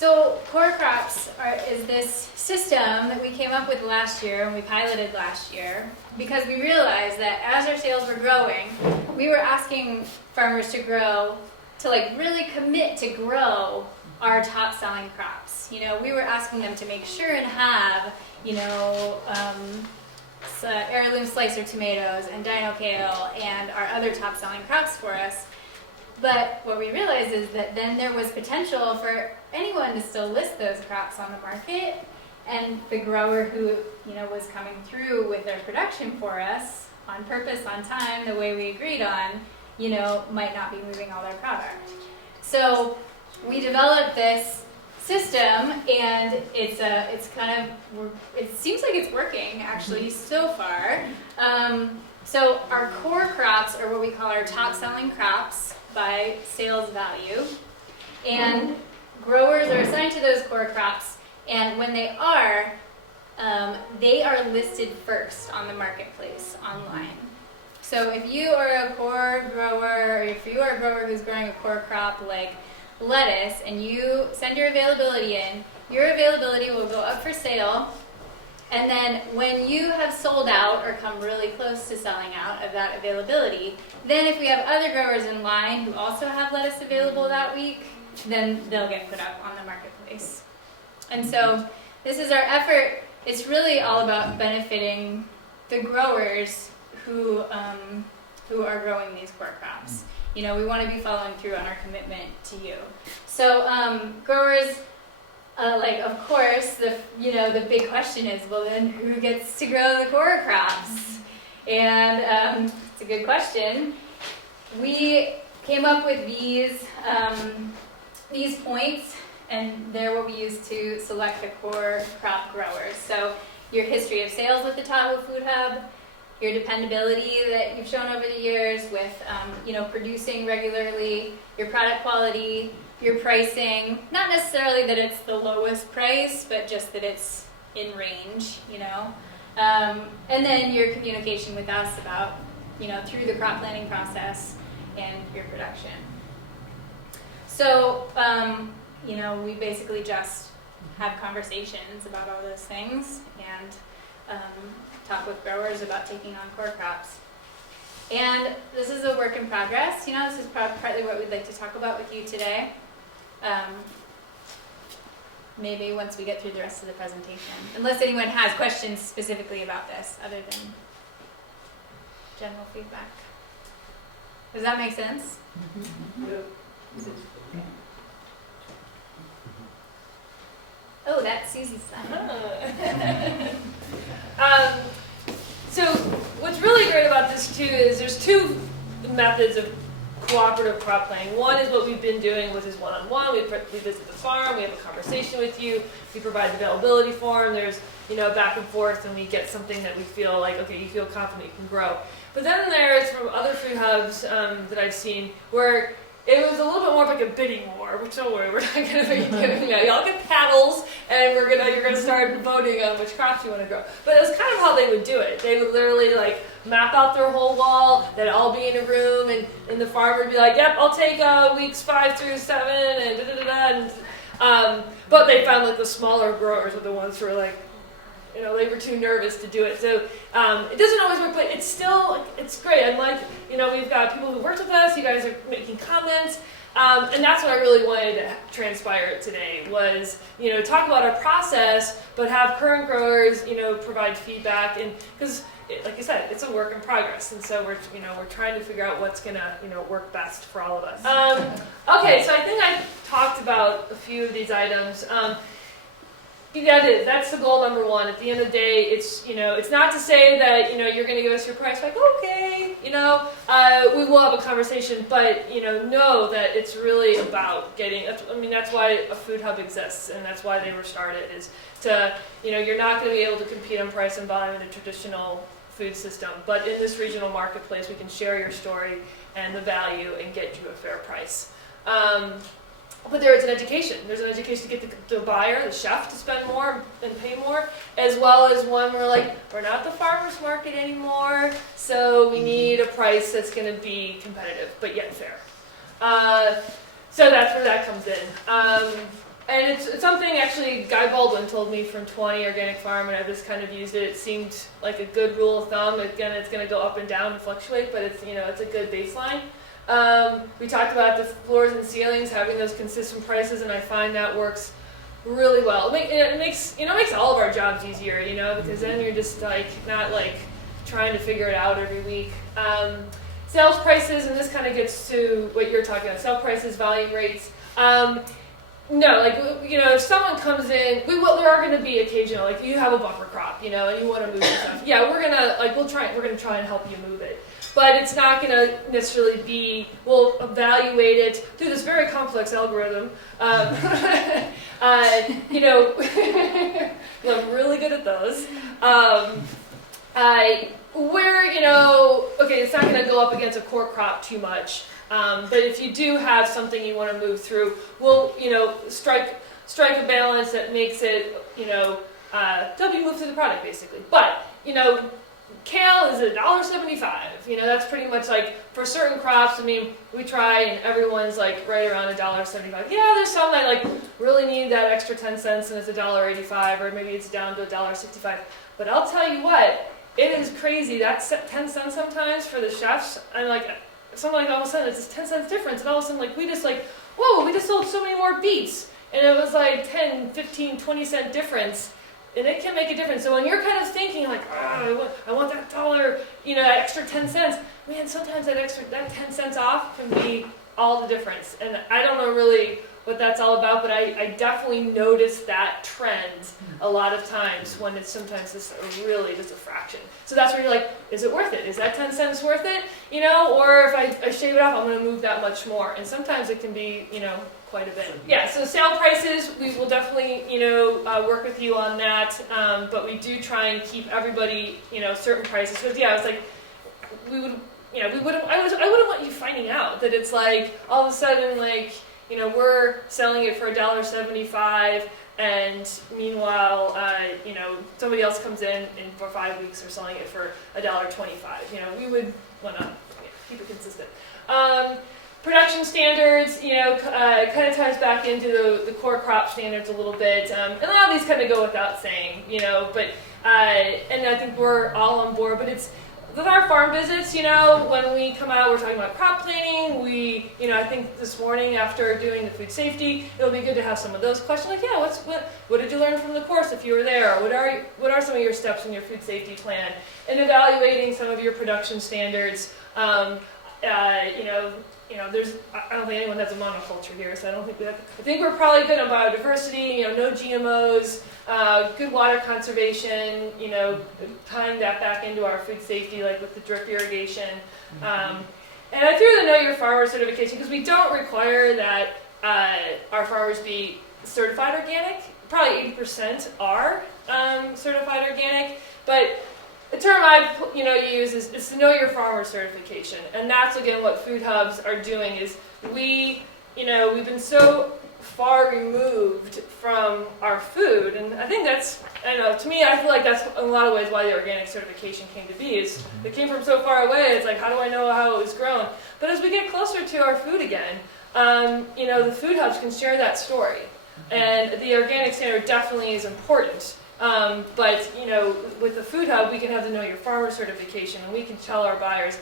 So core crops is this system that we came up with last year and we piloted last year because we realized that as our sales were growing, we were asking farmers to like really commit to grow our top selling crops. You know, we were asking them to make sure and have, you know, heirloom slicer tomatoes and dino kale and our other top selling crops for us. But what we realized is that then there was potential for anyone to still list those crops on the market, and the grower who, you know, was coming through with their production for us on purpose, on time, the way we agreed on, you know, might not be moving all their product. So we developed this system, and it seems like it's working actually so far. So our core crops are what we call our top selling crops by sales value, and growers are assigned to those core crops, and when they are listed first on the marketplace online. So if you are a core grower, or if you are a grower who's growing a core crop like lettuce and you send your availability in, your availability will go up for sale. And then when you have sold out or come really close to selling out of that availability, then if we have other growers in line who also have lettuce available that week, then they'll get put up on the marketplace. And so this is our effort. It's really all about benefiting the growers who are growing these core crops. You know, we want to be following through on our commitment to you. So growers, of course, the big question is, well, then who gets to grow the core crops? And it's a good question. We came up with these points, and they're what we use to select the core crop growers. So your history of sales with the Tahoe Food Hub, your dependability that you've shown over the years with, producing regularly, your product quality, your pricing, not necessarily that it's the lowest price, but just that it's in range, you know. And then your communication with us about, through the crop planning process and your production. So, we basically just have conversations about all those things and talk with growers about taking on core crops. And this is a work in progress. This is partly what we'd like to talk about with you today. maybe once we get through the rest of the presentation. Unless anyone has questions specifically about this, other than general feedback. Does that make sense? Oh, that's Susie's son. So what's really great about this too is there's two methods of cooperative crop planning. One is what we've been doing, which is one-on-one. We visit the farm, we have a conversation with you, we provide the availability form, there's back and forth, and we get something that we feel like, okay, you feel confident you can grow. But then there's from other food hubs that I've seen where it was a little bit more of like a bidding war, which don't worry, we're not going to be doing that. Y'all get paddles, and you're gonna start voting on which crops you want to grow. But it was kind of how they would do it. They would literally like map out their whole wall. They'd all be in a room, and the farmer would be like, "Yep, I'll take weeks 5 through 7," and da da da da. But they found like the smaller growers were the ones who were like, they were too nervous to do it. So it doesn't always work, but it's great. And like, we've got people who worked with us, you guys are making comments. And that's what I really wanted to transpire today was, talk about our process, but have current growers, provide feedback. And because, like you said, it's a work in progress. And so we're trying to figure out what's going to, work best for all of us. Okay, so I think I talked about a few of these items. That's the goal number one. At the end of the day, it's not to say that, you're going to give us your price, like, okay, we will have a conversation, but, know that it's really about that's why a food hub exists, and that's why they were started, is to, you're not going to be able to compete on price and volume in a traditional food system, but in this regional marketplace, we can share your story and the value and get you a fair price. But there's an education. There's an education to get the buyer, the chef, to spend more and pay more, as well as one where we're not the farmer's market anymore, so we need a price that's going to be competitive, but yet fair. So that's where that comes in. And it's something actually Guy Baldwin told me from 20 Organic Farm, and I just kind of used it. It seemed like a good rule of thumb. Again, it's going to go up and down and fluctuate, but it's a good baseline. We talked about the floors and ceilings, having those consistent prices, and I find that works really well. It makes all of our jobs easier, because then you're just not trying to figure it out every week. Sales prices, and this kind of gets to what you're talking about, sale prices, volume rates. No, if someone comes in, there are going to be occasional, you have a bumper crop, and you want to move some stuff. Yeah, we're going to try and help you move it. But it's not going to necessarily we'll evaluate it through this very complex algorithm. I'm really good at those. It's not going to go up against a core crop too much. But if you do have something you want to move through, we'll, strike a balance that makes it, help you move through the product, basically. But, kale is $1.75. That's pretty much for certain crops. We try, and everyone's right around $1.75. Yeah, there's some that really need that extra 10 cents, and it's $1.85, or maybe it's down to $1.65. But I'll tell you what, it is crazy. That's 10 cents sometimes for the chefs. And something all of a sudden it's this 10 cents difference, and all of a sudden we just sold so many more beets, and it was 10, 15, 20 cent difference. And it can make a difference. So when you're kind of thinking I want that dollar, that extra 10 cents, man, sometimes that 10 cents off can be all the difference. And I don't know really what that's all about, but I definitely notice that trend a lot of times when it's sometimes just a fraction. So that's where you're is it worth it? Is that 10 cents worth it? Or if I shave it off, I'm going to move that much more. And sometimes it can be, quite a bit. Yeah, so sale prices, we will definitely, work with you on that. But we do try and keep everybody, certain prices. Because I wouldn't want you finding out that it's all of a sudden we're selling it for $1.75, and meanwhile, somebody else comes in and for 5 weeks they're selling it for $1.25. We would want to keep it consistent. Production standards, kind of ties back into the core crop standards a little bit. And a lot of these kind of go without saying, but and I think we're all on board. But it's with our farm visits, you know, when we come out, we're talking about crop planning. You know, I think this morning after doing the food safety, it'll be good to have some of those questions. Like, yeah, what did you learn from the course if you were there? What are some of your steps in your food safety plan? And evaluating some of your production standards. I don't think anyone has a monoculture here, so I don't think we have. I think we're probably good on biodiversity. You know, no GMOs, good water conservation. You know, tying that back into our food safety, like with the drip irrigation. And I threw the Know Your Farmer certification because we don't require that our farmers be certified organic. Probably 80% are certified organic, but the term I use is the Know Your Farmer certification, and that's again what food hubs are doing. Is we've been so far removed from our food, and I think to me I feel like that's in a lot of ways why the organic certification came to be. Is it came from so far away. It's like, how do I know how it was grown? But as we get closer to our food again, the food hubs can share that story, and the organic standard definitely is important. But with the food hub, we can have the Know Your Farmer certification, and we can tell our buyers,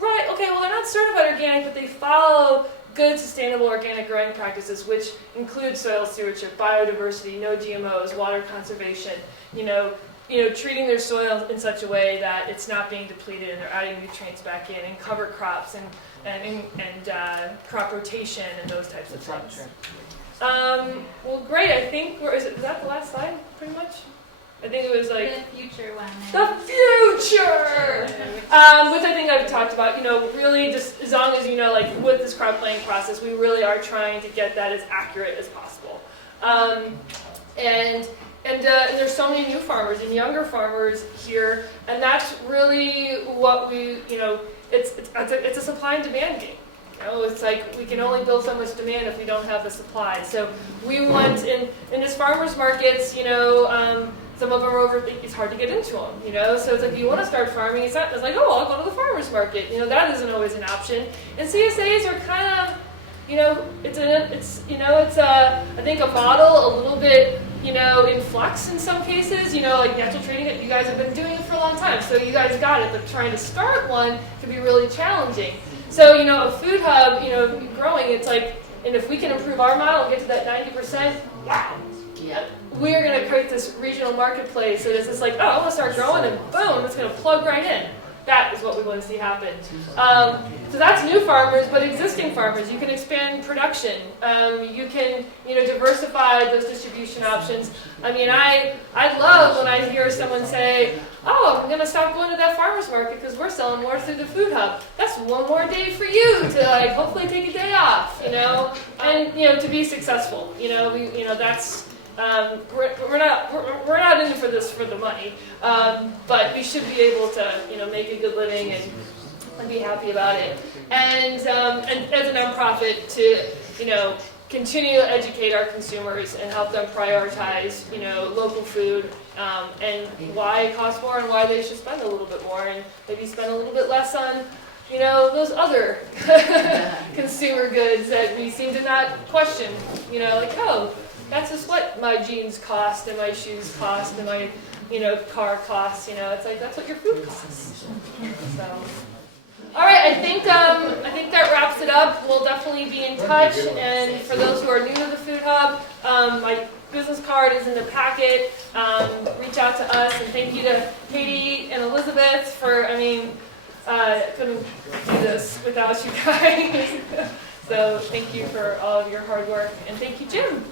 right, okay, well, they're not certified organic, but they follow good, sustainable organic growing practices, which include soil stewardship, biodiversity, no GMOs, water conservation, treating their soil in such a way that it's not being depleted and they're adding nutrients back in, and cover crops and crop rotation and those types of things. Well, great. I think is that the last slide, pretty much? I think it was like the future one. The future, which I think I've talked about. Really, just as long as like with this crop planting process, we really are trying to get that as accurate as possible. And there's so many new farmers and younger farmers here, and that's really what we it's a supply and demand game. It's like we can only build so much demand if we don't have the supply. So we want in these farmers markets, some of them are it's hard to get into them, So it's like, if you want to start farming, it's like, oh, I'll go to the farmers market. That isn't always an option. And CSAs are kind of, I think a model a little bit, in flux in some cases. Like natural trading, you guys have been doing it for a long time, so you guys got it. But trying to start one can be really challenging. So, a food hub, growing, it's like, and if we can improve our model and get to that 90%, wow. Yeah. We're going to create this regional marketplace that is just like, oh, I want to start growing, and boom, it's going to plug right in. That is what we want to see happen. So that's new farmers, but existing farmers, you can expand production. You can, diversify those distribution options. I mean, I love when I hear someone say, oh, I'm going to stop going to that farmer's market because we're selling more through the food hub. That's one more day for you to hopefully take a day off, and to be successful. That's. We're not in for this for the money, but we should be able to make a good living and be happy about it. And as a nonprofit to continue to educate our consumers and help them prioritize local food and why it costs more and why they should spend a little bit more and maybe spend a little bit less on those other consumer goods that we seem to not question. That's just what my jeans cost and my shoes cost and my, car costs. It's like that's what your food costs. So, all right, I think that wraps it up. We'll definitely be in touch. And for those who are new to the Food Hub, my business card is in the packet. Reach out to us, and thank you to Katie and Elizabeth for. I couldn't do this without you guys. So thank you for all of your hard work, and thank you, Jim.